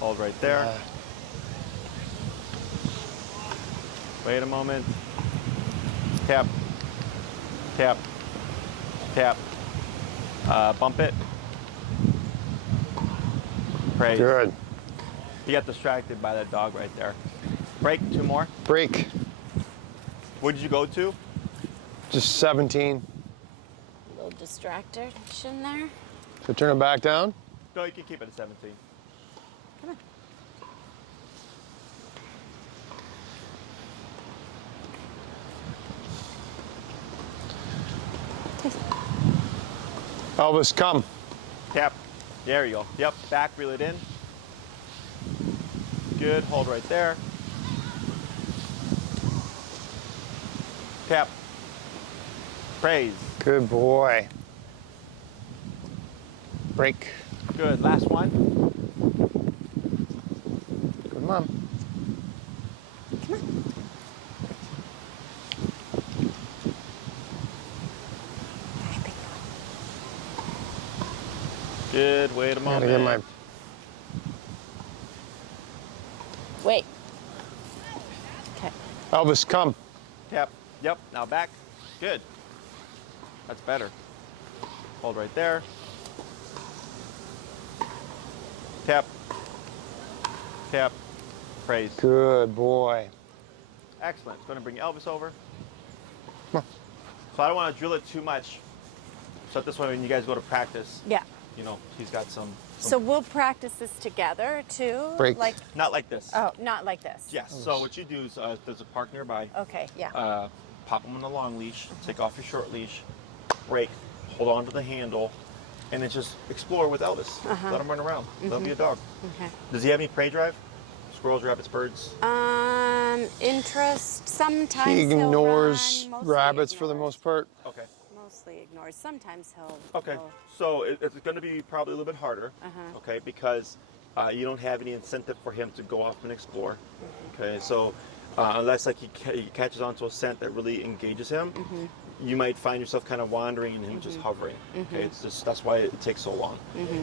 Hold right there. Wait a moment. Tap, tap, tap. Bump it. Praise. Good. You got distracted by that dog right there. Break, 2 more. Break. What did you go to? Just 17. Little distraction there. So turn it back down. No, you can keep it at 17. Come on. Elvis, come. Tap. There you go. Yep. Back, reel it in. Good. Hold right there. Tap. Praise. Good boy. Break. Good. Last one. Good mom. Good. Wait a moment. Gotta get my. Wait. Okay. Elvis, come. Tap. Yep. Now back. Good. That's better. Hold right there. Tap. Tap. Praise. Good boy. Excellent. It's going to bring Elvis over. Come on. So I don't want to drill it too much. So this way when you guys go to practice, Yeah. you know, he's got some So we'll practice this together too. Break. Like, not like this. oh, not like this. Yes. So what you do is there's a park nearby. Okay. Yeah. Pop him on the long leash, take off your short leash, break, hold on to the handle, and then just explore with Elvis. Let him run around. Let him be a dog. Okay. Does he have any prey drive? Squirrels, rabbits, birds? Interest. Sometimes He he'll ignores run, mostly rabbits for the ignores. most part. Okay. Mostly ignores. Sometimes he'll. Okay. go- So it's going to be probably a little bit harder. Okay, because you don't have any incentive for him to go off and explore. Okay, so unless like he catches onto a scent that really engages him, you might find yourself kind of wandering and him just hovering. Okay, it's just that's why it takes so long.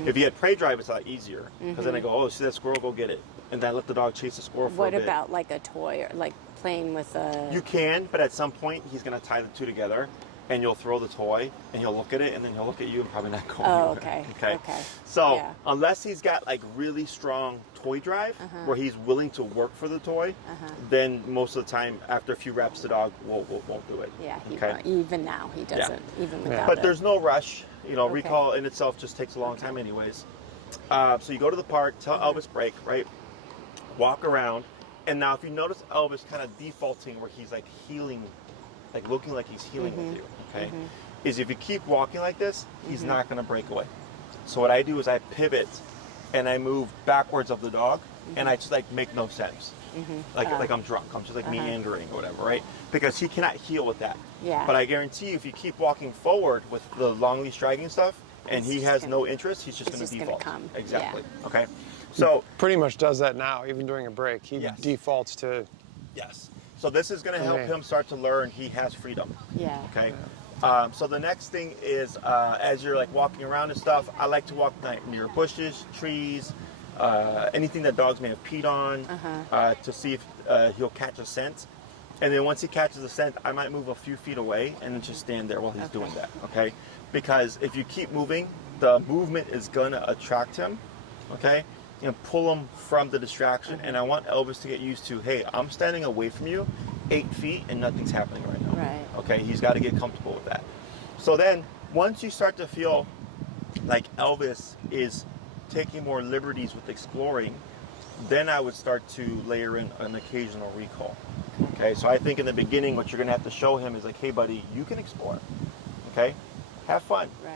If you had prey drive, it's a lot easier because then I go, oh, see that squirrel, go get it, and then I let the dog chase the squirrel for a What bit. about like a toy or like playing with a? You can, but at some point he's going to tie the two together. And you'll throw the toy, and he'll look at it, and then he'll look at you, and probably not go Oh, anywhere. okay. Okay. So Yeah. unless he's got like really strong toy drive, where he's willing to work for the toy, then most of the time, after a few reps, the dog won't do it. Yeah. He Okay. won't. Even now, he doesn't. Even without But it. there's no rush. You know, Okay. recall in itself just takes a long time, anyways. So you go to the park, tell Elvis break, right? Walk around, and now if you notice Elvis kind of defaulting, where he's like healing, like looking like he's healing with you, okay? Is if you keep walking like this, he's not going to break away. So what I do is I pivot and I move backwards of the dog and I just like make no sense. Like I'm drunk. I'm just like meandering or whatever, right? Because he cannot heal with that. Yeah. But I guarantee you if you keep walking forward with the long leash dragging stuff and He's he just has gonna- no interest, he's just he's going to just gonna default. come. Exactly. Yeah. Okay. So Pretty much does that now, even during a break. He Yes. defaults to. yes. So this is going to help Okay. him start to learn he has freedom. Yeah. Okay. So the next thing is, as you're like walking around and stuff, I like to walk like near bushes, trees, anything that dogs may have peed on, to see if he'll catch a scent. And then once he catches a scent, I might move a few feet away and then just stand there while he's doing that. Okay. Because if you keep moving, the movement is gonna attract him. Okay. and pull him from the distraction. And I want Elvis to get used to, hey, I'm standing away from you 8 feet and nothing's happening right now. Right. Okay, he's got to get comfortable with that. So then once you start to feel like Elvis is taking more liberties with exploring, then I would start to layer in an occasional recall. Okay, so I think in the beginning what you're going to have to show him is like, hey buddy, you can explore. Okay, have fun. Right.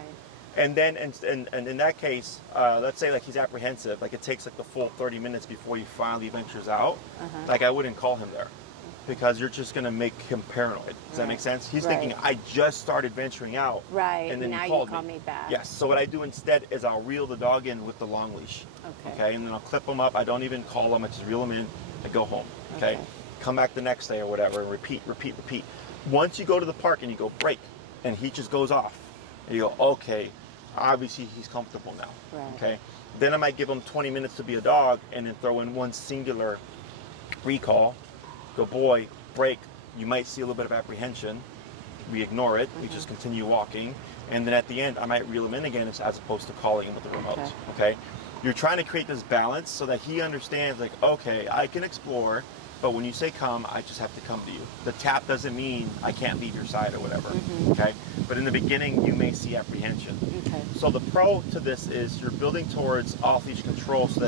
And then, and in that case, let's say like he's apprehensive, like it takes like the full 30 minutes before he finally ventures out. Like I wouldn't call him there, because you're just gonna make him paranoid. Does that make sense? He's thinking, I just started venturing out. Right. And then now you call me back. Yes. So what I do instead is I'll reel the dog in with the long leash. Okay. And then I'll clip him up. I don't even call him. I just reel him in and go home. Okay. Come back the next day or whatever, and repeat. Once you go to the park and you go break, and he just goes off, and you go, okay, obviously he's comfortable now. Right. Okay. Then I might give him 20 minutes to be a dog, and then throw in one singular recall. Go, boy, break. You might see a little bit of apprehension. We ignore it. We just continue walking. And then at the end, I might reel him in again as opposed to calling him with the remote. Okay. You're trying to create this balance so that he understands, like, okay, I can explore, but when you say come, I just have to come to you. The tap doesn't mean I can't leave your side or whatever. Okay. But in the beginning, you may see apprehension. Okay. So the pro to this is you're building towards off-leash control so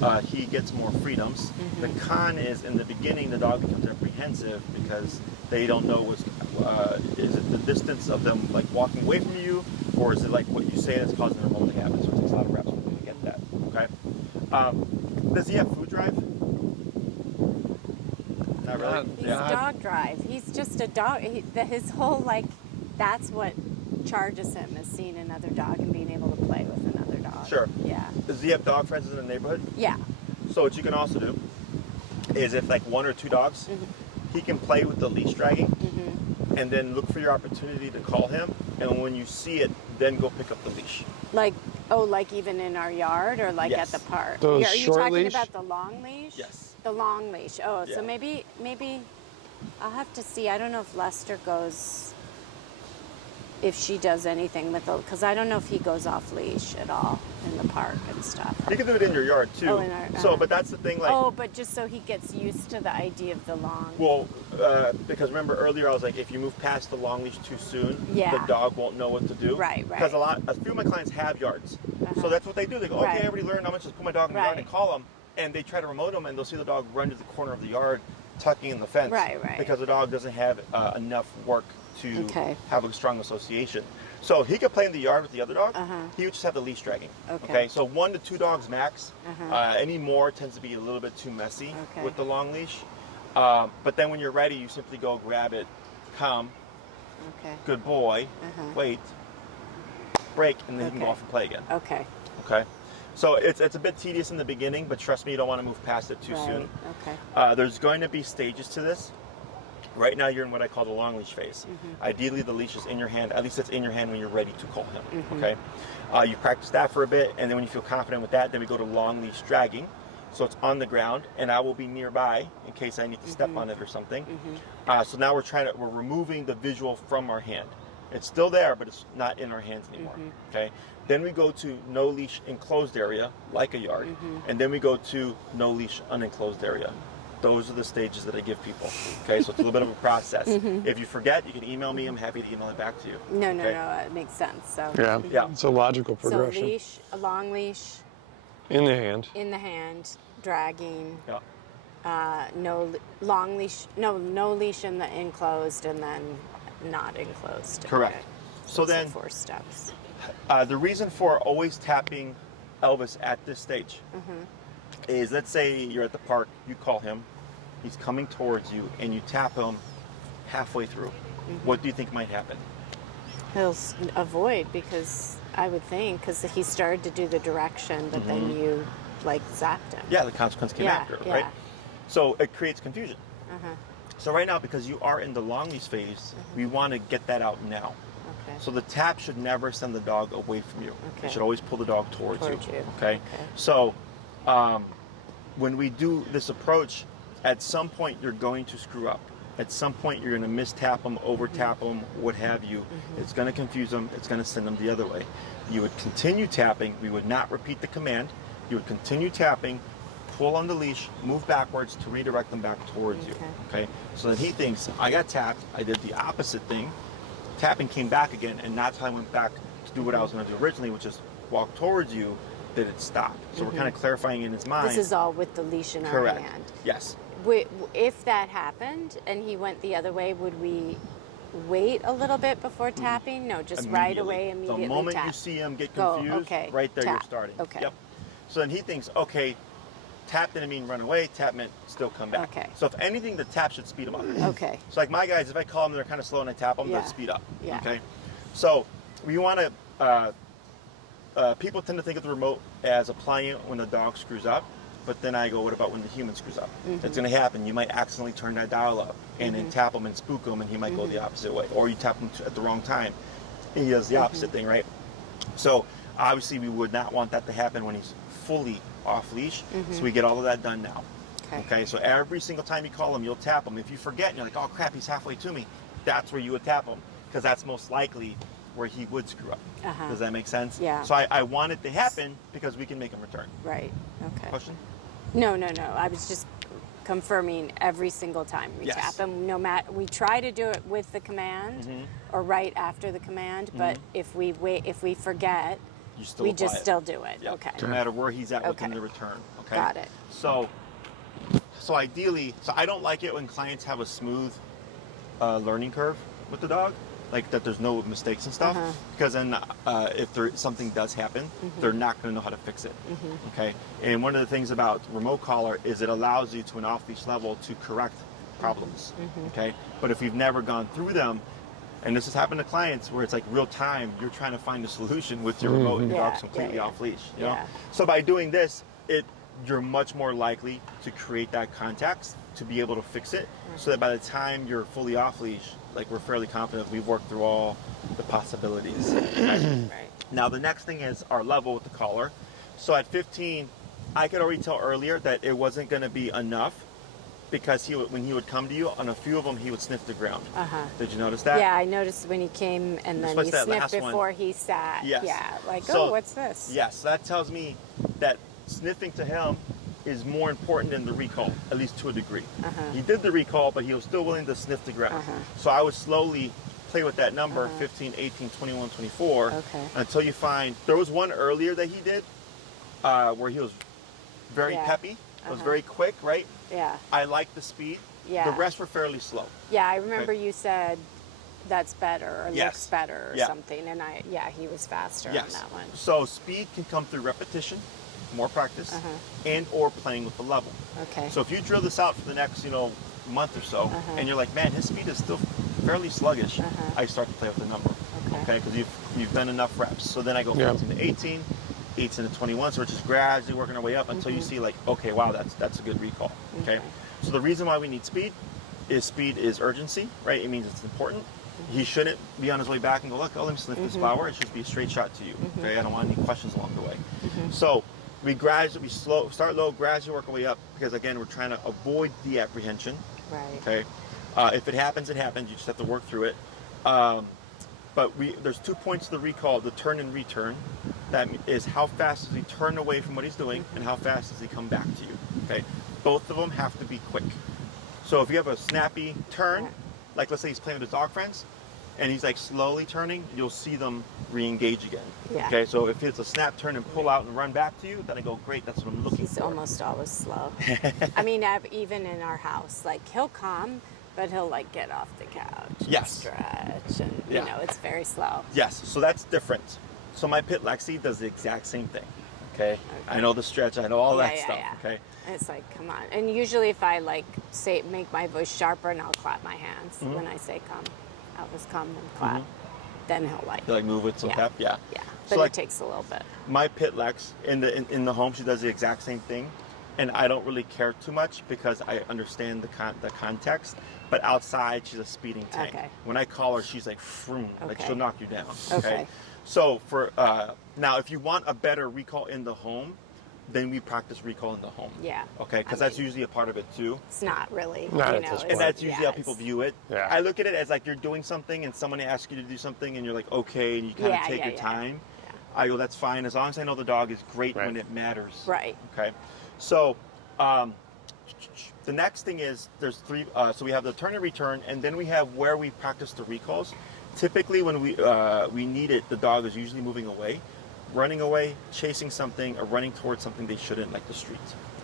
that he gets more freedoms. The con is in the beginning the dog becomes apprehensive because they don't know is it the distance of them like walking away from you, or is it like what you say that's causing the remote to happen? So it takes a lot of reps for them to get that. Okay. Does he have food drive? Not really. He's dog drive. He's just a dog. His whole that's what charges him, is seeing another dog and being able to play with another dog. Sure. Yeah. Does he have dog friends in the neighborhood? Yeah. So what you can also do is if like 1 or 2 dogs, he can play with the leash dragging, and then look for your opportunity to call him. And when you see it, then go pick up the leash. Like even in our yard or Yes. at the park? Those Are you short talking leash? about the long leash? Yes. The long leash. Oh, Yeah. so maybe I'll have to see. I don't know if Lester goes, if she does anything with the, because I don't know if he goes off leash at all in the park and stuff. You can do it in your yard too. Oh, in our- So, but that's the thing. Like, Oh, but just so he gets used to the idea of the long. well, because remember earlier I was like, if you move past the long leash too soon, Yeah. the dog won't know what to do. Right. Because a few of my clients have yards, so that's what they do. They go, okay, Right. I already learned. I'm gonna just put my dog in the yard and Right. call him, and they try to remote him, and they'll see the dog run to the corner of the yard, tucking in the fence. Right. Because the dog doesn't have enough work to Okay. have a strong association. So he could play in the yard with the other dog. He would just have the leash dragging. Okay. So 1 to 2 dogs max. Any more tends to be a little bit too messy Okay. with the long leash. But then when you're ready, you simply go grab it, come, Okay. good boy, wait, break, and then you can go Okay. off and play again. Okay. Okay. So it's a bit tedious in the beginning, but trust me, you don't want to move past it too soon. Okay. There's going to be stages to this. Right now, you're in what I call the long leash phase. Ideally, the leash is in your hand. At least it's in your hand when you're ready to call him. Okay. You practice that for a bit, and then when you feel confident with that, then we go to long leash dragging. So it's on the ground, and I will be nearby in case I need to step on it or something. So now we're removing the visual from our hand. It's still there, but it's not in our hands anymore. Okay. Then we go to no leash enclosed area, like a yard, and then we go to no leash unenclosed area. Those are the stages that I give people. Okay, so it's a little bit of a process. If you forget, you can email me. I'm happy to email it back to you. No, Okay? it makes sense. So Yeah. It's a logical So progression. leash, a long leash In the hand. in the hand, dragging. Yeah. No long leash, no leash in the enclosed, and then not enclosed. Correct. Okay. So it's the then 4 steps. the reason for always tapping Elvis at this stage is, let's say you're at the park, you call him, he's coming towards you, and you tap him halfway through. What do you think might happen? He'll avoid, because I would think, because he started to do the direction, but then you zapped him. Yeah, the consequence came after, right? Yeah. So it creates confusion. So right now, because you are in the long leash phase, we want to get that out now. Okay. So the tap should never send the dog away from you. Okay. It should always pull the dog towards you. Towards you. Okay? Okay. So when we do this approach, at some point you're going to screw up. At some point you're going to mistap them, over tap them, what have you. It's going to confuse them. It's going to send them the other way. You would continue tapping. We would not repeat the command. You would continue tapping, pull on the leash, move backwards to redirect them back towards you. Okay? So then he thinks, I got tapped, I did the opposite thing, tapping came back again, and that's how I went back to do what I was going to do originally, which is walk towards you, that it stopped. So we're kind of clarifying in his mind. This is all with the leash in our Correct. hand. Yes. If that happened and he went the other way, would we wait a little bit before tapping? No, just right away, immediately The moment tap. you see him get Go, confused, okay, right there tap. you're starting. Okay. Yep. So then he thinks, okay, tap didn't mean run away, tap meant still come back. Okay. So if anything, the tap should speed them up. Okay. So like my guys, if I call them, they're kind of slow and I tap them, Yeah. they'll speed up. Yeah. Okay. So we want to, people tend to think of the remote as applying it when the dog screws up, but then I go, what about when the human screws up? It's going to happen. You might accidentally turn that dial up and then tap him and spook him, and he might go the opposite way. Or you tap him at the wrong time, and he does the opposite thing, right? So obviously we would not want that to happen when he's fully off leash, so we get all of that done now. Okay, so every single time you call him, you'll tap him. If you forget and you're like, oh crap, he's halfway to me, that's where you would tap him, because that's most likely where he would screw up. Does that make sense? Yeah. So I want it to happen because we can make him return. Right. Okay. Question? No. I was just confirming every single time we Yes. tap him. No matter, we try to do it with the command or right after the command, but if we forget, You still we apply just it. still do it. Yep. Okay. No matter where he's at within Okay. the return. Okay. Got it. So ideally, I don't like it when clients have a smooth learning curve with the dog, like that there's no mistakes and stuff, because then if something does happen, they're not going to know how to fix it. Okay. And one of the things about remote collar is it allows you to an off-leash level to correct problems. Okay. But if you've never gone through them, and this has happened to clients where it's like real time, you're trying to find a solution with your remote and your Yeah, dog's completely yeah. off leash. You know? Yeah. So by doing this, you're much more likely to create that context to be able to fix it, so that by the time you're fully off leash, like we're fairly confident we've worked through all the possibilities. Okay? Right. Now the next thing is our level with the collar. So at 15, I could already tell earlier that it wasn't going to be enough, because when he would come to you, on a few of them he would sniff the ground. Did you notice that? Yeah, I noticed when he came and then Especially he that sniffed last one. before he sat. Yes. Yeah, like, So- oh, what's this? Yes, that tells me that sniffing to him is more important than the recall, at least to a degree. He did the recall, but he was still willing to sniff the ground. So I would slowly play with that number, 15, 18, 21, 24, Okay. until you find, there was one earlier that he did where he was very Yeah. peppy. It was very quick, right? Yeah. I liked the speed. Yeah. The rest were fairly slow. Yeah, I remember you said that's better or Yes. looks better or Yeah. something, and he was faster Yes. on that one. So speed can come through repetition, more practice, and or playing with the level. Okay. So if you drill this out for the next, month or so, and you're like, man, his speed is still fairly sluggish, I start to play with the number. Okay, because you've done enough reps. So then I go 15 to 18, 18 to 21, so we're just gradually working our way up until you see like, okay, wow, that's a good recall. Okay. So the reason why we need speed is urgency, right? It means it's important. He shouldn't be on his way back and go, look, let me sniff this flower. It should be a straight shot to you. Okay, I don't want any questions along the way. So we start low, gradually work our way up, because again, we're trying to avoid the apprehension. Right. Okay, if it happens, it happens. You just have to work through it. But there's 2 points to the recall: the turn and return. That is how fast does he turn away from what he's doing, and how fast does he come back to you. Okay, both of them have to be quick. So if you have a snappy turn, like let's say he's playing with his dog friends, and he's like slowly turning, you'll see them re-engage again. Yeah. Okay, so if it's a snap turn and pull out and run back to you, then I go, great, that's what I'm looking He's for. almost always slow. I mean, even in our house, like he'll come, but he'll like get off the couch, and Yes. stretch, and Yeah. it's very slow. Yes, so that's different. So my pit Lexi does the exact same thing. Okay, I know the stretch, I know all that stuff. Okay, And it's like, come on. And usually, if I like make my voice sharper, and I'll clap my hands when I say come, Elvis, come and clap. Then he'll like. you like move with some pep, yeah. Yeah, So but like it takes a little bit. my pit Lex in the home, she does the exact same thing, and I don't really care too much because I understand the context. But outside, she's a speeding tank. Okay. When I call her, she's like, vroom, like Okay. she'll knock you down. Okay. So for now, if you want a better recall in the home, then we practice recall in the home. Yeah. Okay, because I that's mean, usually a part of it too. It's not really. Not you at know, this it's- And that's usually yeah, how people it's- view it. Yeah. I look at it as like you're doing something and someone asks you to do something and you're like, okay, and you kind of take your time. I go, that's fine, as long as I know the dog is great Right. when it matters. Right. Okay. So the next thing is there's three. So we have the turn and return, and then we have where we practice the recalls. Typically, when we need it, the dog is usually moving away, running away, chasing something, or running towards something they shouldn't, like the street.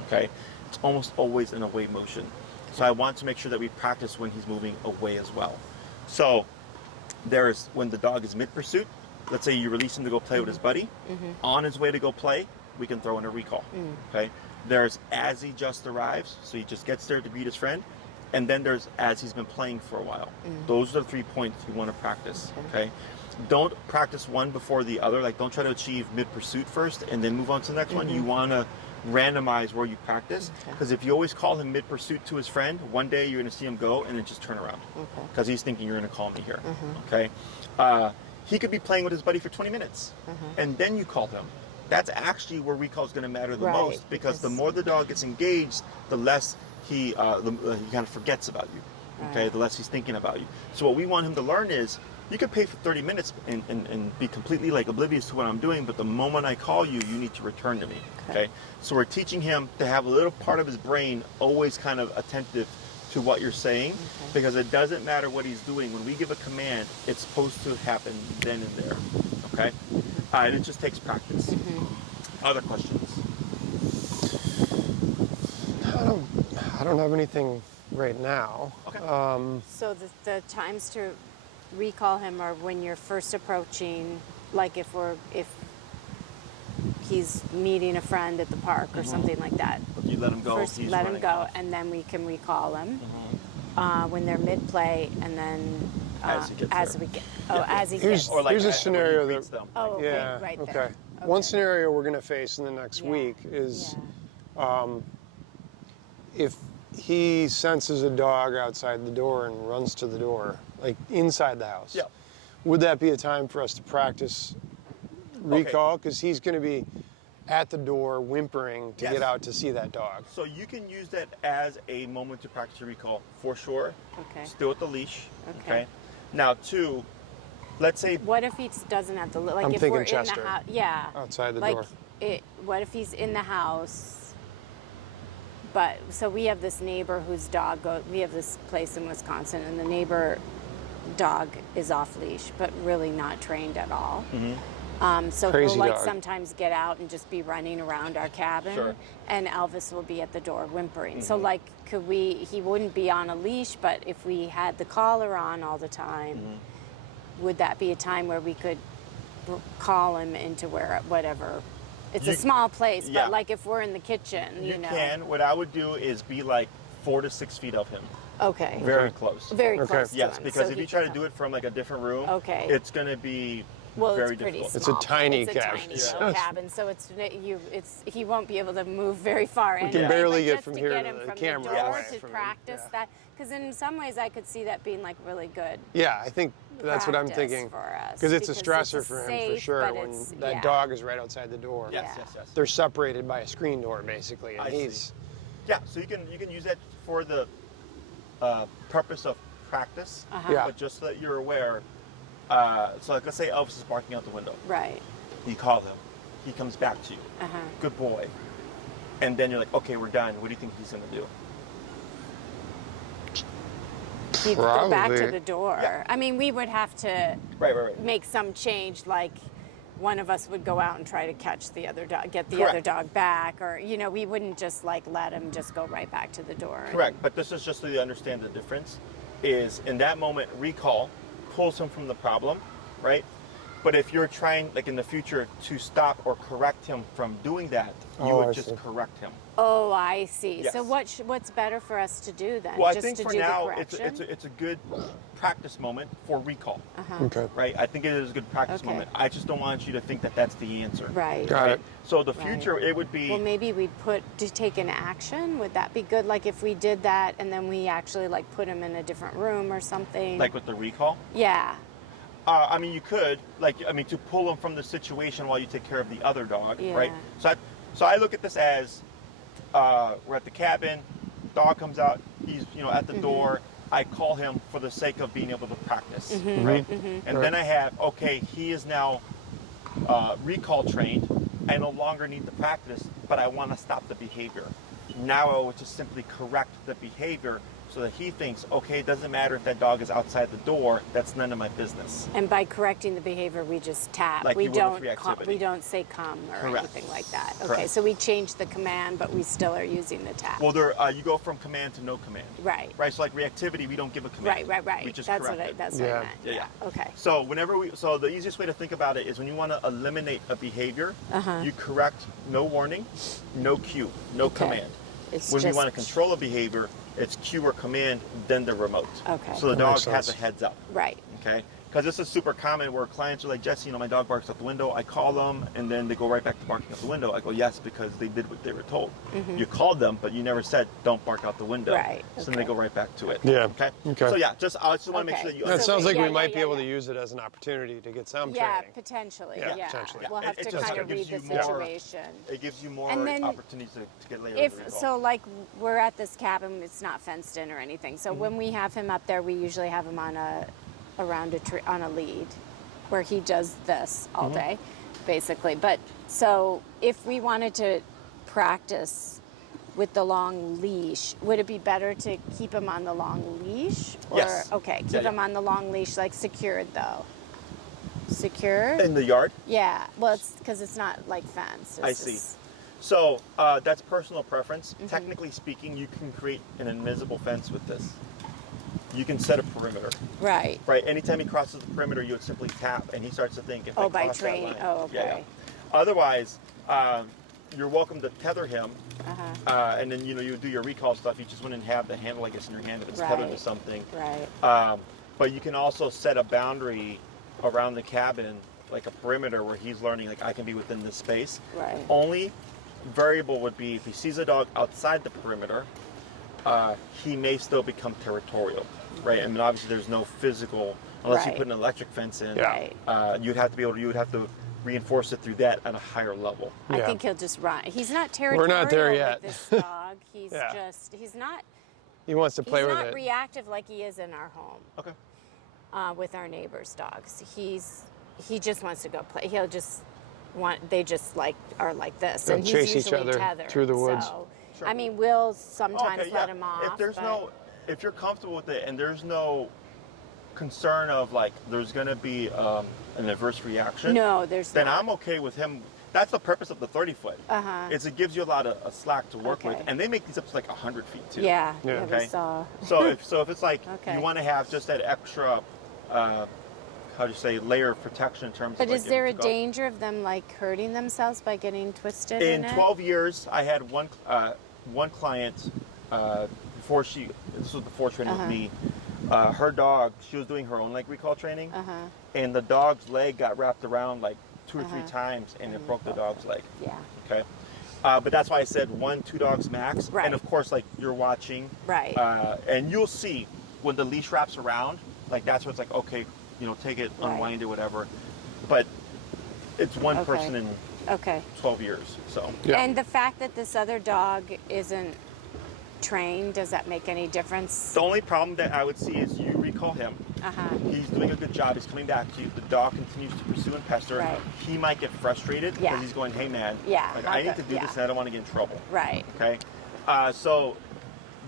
Okay. It's almost always an away motion. So I want to make sure that we practice when he's moving away as well. So there's when the dog is mid-pursuit, let's say you release him to go play with his buddy. On his way to go play, we can throw in a recall. Okay. There's as he just arrives, so he just gets there to greet his friend. And then there's as he's been playing for a while. Those are the 3 points you want to practice. Okay. Don't practice one before the other. Like, don't try to achieve mid-pursuit first and then move on to the next one. You want to randomize where you practice, because if you always call him mid-pursuit to his friend, one day you're going to see him go and then just turn around because he's thinking you're going to call me here. Okay. He could be playing with his buddy for 20 minutes and then you call him. That's actually where recall is going to matter the most, because the more the dog gets engaged, the less he kind of forgets about you. Okay. The less he's thinking about you. So what we want him to learn is, you can pay for 30 minutes and be completely like oblivious to what I'm doing, but the moment I call you, you need to return to me. Okay. So we're teaching him to have a little part of his brain always kind of attentive to what you're saying, because it doesn't matter what he's doing. When we give a command, it's supposed to happen then and there. Okay. And it just takes practice. Other questions? I don't have anything right now. Okay. So the times to recall him are when you're first approaching, like if he's meeting a friend at the park or something like that. You let him go. First, he's let him running go, off. and then we can recall him when they're mid-play, and then As he gets as there. we get Here's- gets. Or like Here's a when he scenario greets that- them. Oh, okay, Yeah. right Okay. there. One scenario we're going to face in the next Yeah. week is Yeah. if he senses a dog outside the door and runs to the door, like inside the house. Yeah. Would that be a time for us to practice recall? Because he's going to be at the door whimpering to Yes. get out to see that dog. So you can use that as a moment to practice your recall for sure. Okay. Still with the leash. Okay. Now, two, let's say What if he doesn't have to like I'm if thinking we're Chester. in the house? Yeah. Outside the like door. What if he's in the house? But so we have this neighbor whose dog goes. We have this place in Wisconsin, and the neighbor dog is off leash, but really not trained at all. So Crazy he'll like dog. sometimes get out and just be running around our cabin, Sure. and Elvis will be at the door whimpering. So like, could we? He wouldn't be on a leash, but if we had the collar on all the time, would that be a time where we could call him into whatever? It's You- a small place, yeah. but like if we're in the kitchen, you know. can, what I would do is be like 4 to 6 feet of him. Okay. Very close. Very Okay. close to Yes, him. because so if he you try to can- do it from like a different room, Okay. it's going to be well, very it's pretty difficult. small. It's a tiny it's cabin. A tiny Yeah. little cabin, so he won't be able to move very far. We anyway, can barely but get just from to here get to him the from camera the door away to from him. practice Yeah. that, because in some ways I could see that being like really good. Yeah, I think that's what I'm practice thinking. for us, Because it's a because stressor it's for him, for safe, sure, but when it's- that yeah. dog is right outside the door. Yes, Yeah. yes, yes. They're separated by a screen door, basically, and I see. he's... Yeah, so you can use that for the purpose of practice, Yeah. but just so that you're aware. So like, let's say Elvis is barking out the window. Right. You call him. He comes back to you. Good boy. And then you're like, okay, we're done. What do you think he's going to do? He'd go back to Probably. the door. Yeah. I mean, we would have to Right. make some change, like one of us would go out and try to catch the other dog, get the Correct. other dog back, or we wouldn't just like let him just go right back to the door. Correct. But this is just so you understand the difference. Is in that moment, recall pulls him from the problem, right? But if you're trying, like in the future, to stop or correct him from doing that, you Oh, would I just see. correct him. Oh, I see. So Yes. what's better for us to do then? Well, I just think to for do now, the it's correction? a good practice moment for recall, Okay. right? I think it is a good practice Okay. moment. I just don't want you to think that that's the answer. Right. Got it. So the Right. future, it would be Well, maybe we'd take an action. Would that be good? Like if we did that and then we actually like put him in a different room or something. like with the recall. Yeah. I mean, you could, to pull him from the situation while you take care of the other dog, right? Yeah. So I look at this as we're at the cabin, dog comes out, he's at the door. I call him for the sake of being able to practice, right? And then I have, okay, he is now recall trained. I no longer need the practice, but I want to stop the behavior. Now I would just simply correct the behavior so that he thinks, okay, it doesn't matter if that dog is outside the door, that's none of my business. And by correcting the behavior, we just tap. Like we you would don't with reactivity. we don't say come or Correct. anything like that. Okay, Correct. so we changed the command, but we still are using the tap. Well, you go from command to no command. Right. Right. So like reactivity, we don't give a command. Right. We just That's correct what it. that's what I meant. Yeah. Okay. So so the easiest way to think about it is when you want to eliminate a behavior, you correct, no warning, no cue, no Okay. command. It's When you just want to control a behavior, it's cue or command, then the remote. Okay. So the That dog makes has a sense. heads up. right. Okay. Because this is super common where clients are like, Jesse, my dog barks out the window. I call them, and then they go right back to barking out the window. I go, yes, because they did what they were told. You called them, but you never said, don't bark out the window. Right, So then they okay. go right back to it. Yeah, Okay. okay. So yeah, I just want to make Okay. sure that you That So sounds like yeah, we yeah, might yeah, be able yeah. to use it as an opportunity to get some Yeah, training. potentially. Yeah, Yeah. potentially. We'll have It to just kind of read gives the you more- situation. It gives you more And then opportunities to get later. If so, like we're at this cabin, it's not fenced in or anything. So when we have him up there, we usually have him on around a tree on a lead, where he does this all day, basically. But so if we wanted to practice with the long leash, would it be better to keep him on the long leash? Or, Yes. Okay, keep Yeah, him on the long leash, like secured though. Secured? in the yard. Yeah. Well, it's because it's not like fenced. I It's see. just- So that's personal preference. Technically speaking, you can create an invisible fence with this. You can set a perimeter. Right. Right. Anytime he crosses the perimeter, you would simply tap, and he starts to think if I By cross that training. line. Oh, okay. Yeah, yeah. Otherwise, you're welcome to tether him, Uh-huh. and then you do your recall stuff. You just wouldn't have the handle, I guess, in your hand if it's tethered to Right. something. Right. But you can also set a boundary around the cabin, like a perimeter, where he's learning, like I can be within this space. Right. Only variable would be if he sees a dog outside the perimeter, he may still become territorial, right? I mean, obviously there's no physical, unless you Right. put an electric fence in. Yeah. Right. You would have to reinforce it through that at a higher level. I Yeah. think he'll just run. He's not territorial We're not there yet. with this dog. He's Yeah. he's not He wants to play he's with not it. reactive like he is in our home Okay. with our neighbors' dogs. He just wants to go play. He'll just they just are like this, They'll and he's chase each usually other tethered. through the woods. So, Sure. I mean, we'll sometimes Okay, let yeah. him off. If you're comfortable with it and there's no concern of like there's going to be an adverse reaction, No, there's then not. I'm okay with him. That's the purpose of the 30-foot. Uh-huh. Is it gives you a lot of slack to work with, Okay. and they make these up to like 100 feet too. Yeah, Yeah. yeah, we Okay. saw. So if it's like Okay. you want to have just that extra, how do you say, layer of protection in terms But of. Like, is there a if it's danger of them like hurting themselves by getting twisted in In it? 12 years, I had one client before this was before training with me. Her dog, she was doing her own leg recall training, and the dog's leg got wrapped around like 2 or 3 times, and it broke the dog's leg. Yeah. Okay, but that's why I said 1-2 dogs max. Right. And of course, like you're watching, Right. and you'll see when the leash wraps around, like that's where it's like, okay, take it, Right. unwind it, whatever. But it's one Okay. person in Okay. 12 years, so. Yeah. And the fact that this other dog isn't trained, does that make any difference? The only problem that I would see is you recall him. He's doing a good job. He's coming back to you. The dog continues to pursue and pester. Right. He might get frustrated because Yeah. he's going, hey, man, Yeah, like, not I need good. to do Yeah. this and I don't want to get in trouble. Right. Okay? So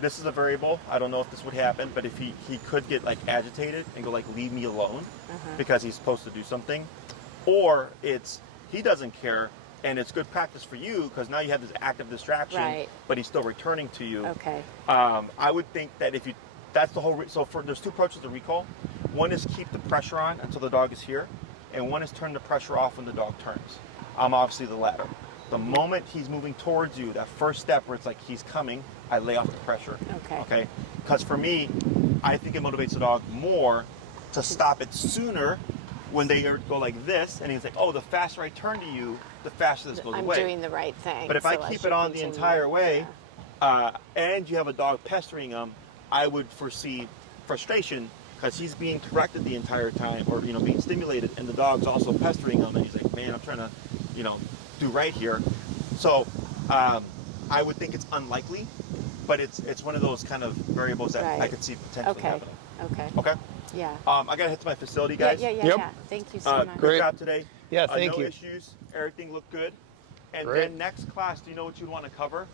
this is a variable. I don't know if this would happen, but if he could get like agitated and go like, leave me alone because he's supposed to do something. Or it's he doesn't care and it's good practice for you because now you have this active distraction, Right. but he's still returning to you. Okay. I would think that that's the whole, there's 2 approaches to recall. One is keep the pressure on until the dog is here, and one is turn the pressure off when the dog turns. I'm obviously the latter. The moment he's moving towards you, that first step where it's like he's coming, I lay off the pressure. Okay. Okay? Because for me, I think it motivates the dog more to stop it sooner when they go like this, and he's like, oh, the faster I turn to you, the faster this goes I'm away. doing the right thing. But if I so keep should it on the continue. entire way, Yeah. and you have a dog pestering him, I would foresee frustration because he's being corrected the entire time, or being stimulated, and the dog's also pestering him, and he's like, man, I'm trying to, do right here. So I would think it's unlikely, but it's one of those kind of variables that I Right. could see potentially Okay. happening. Okay. Okay. Yeah. I gotta head to my facility, guys. Yeah. Yep. Thank you so much. Good Great. job today. Yeah, thank no you. issues. Everything looked good. And Great. then next class, do you know what you want to cover?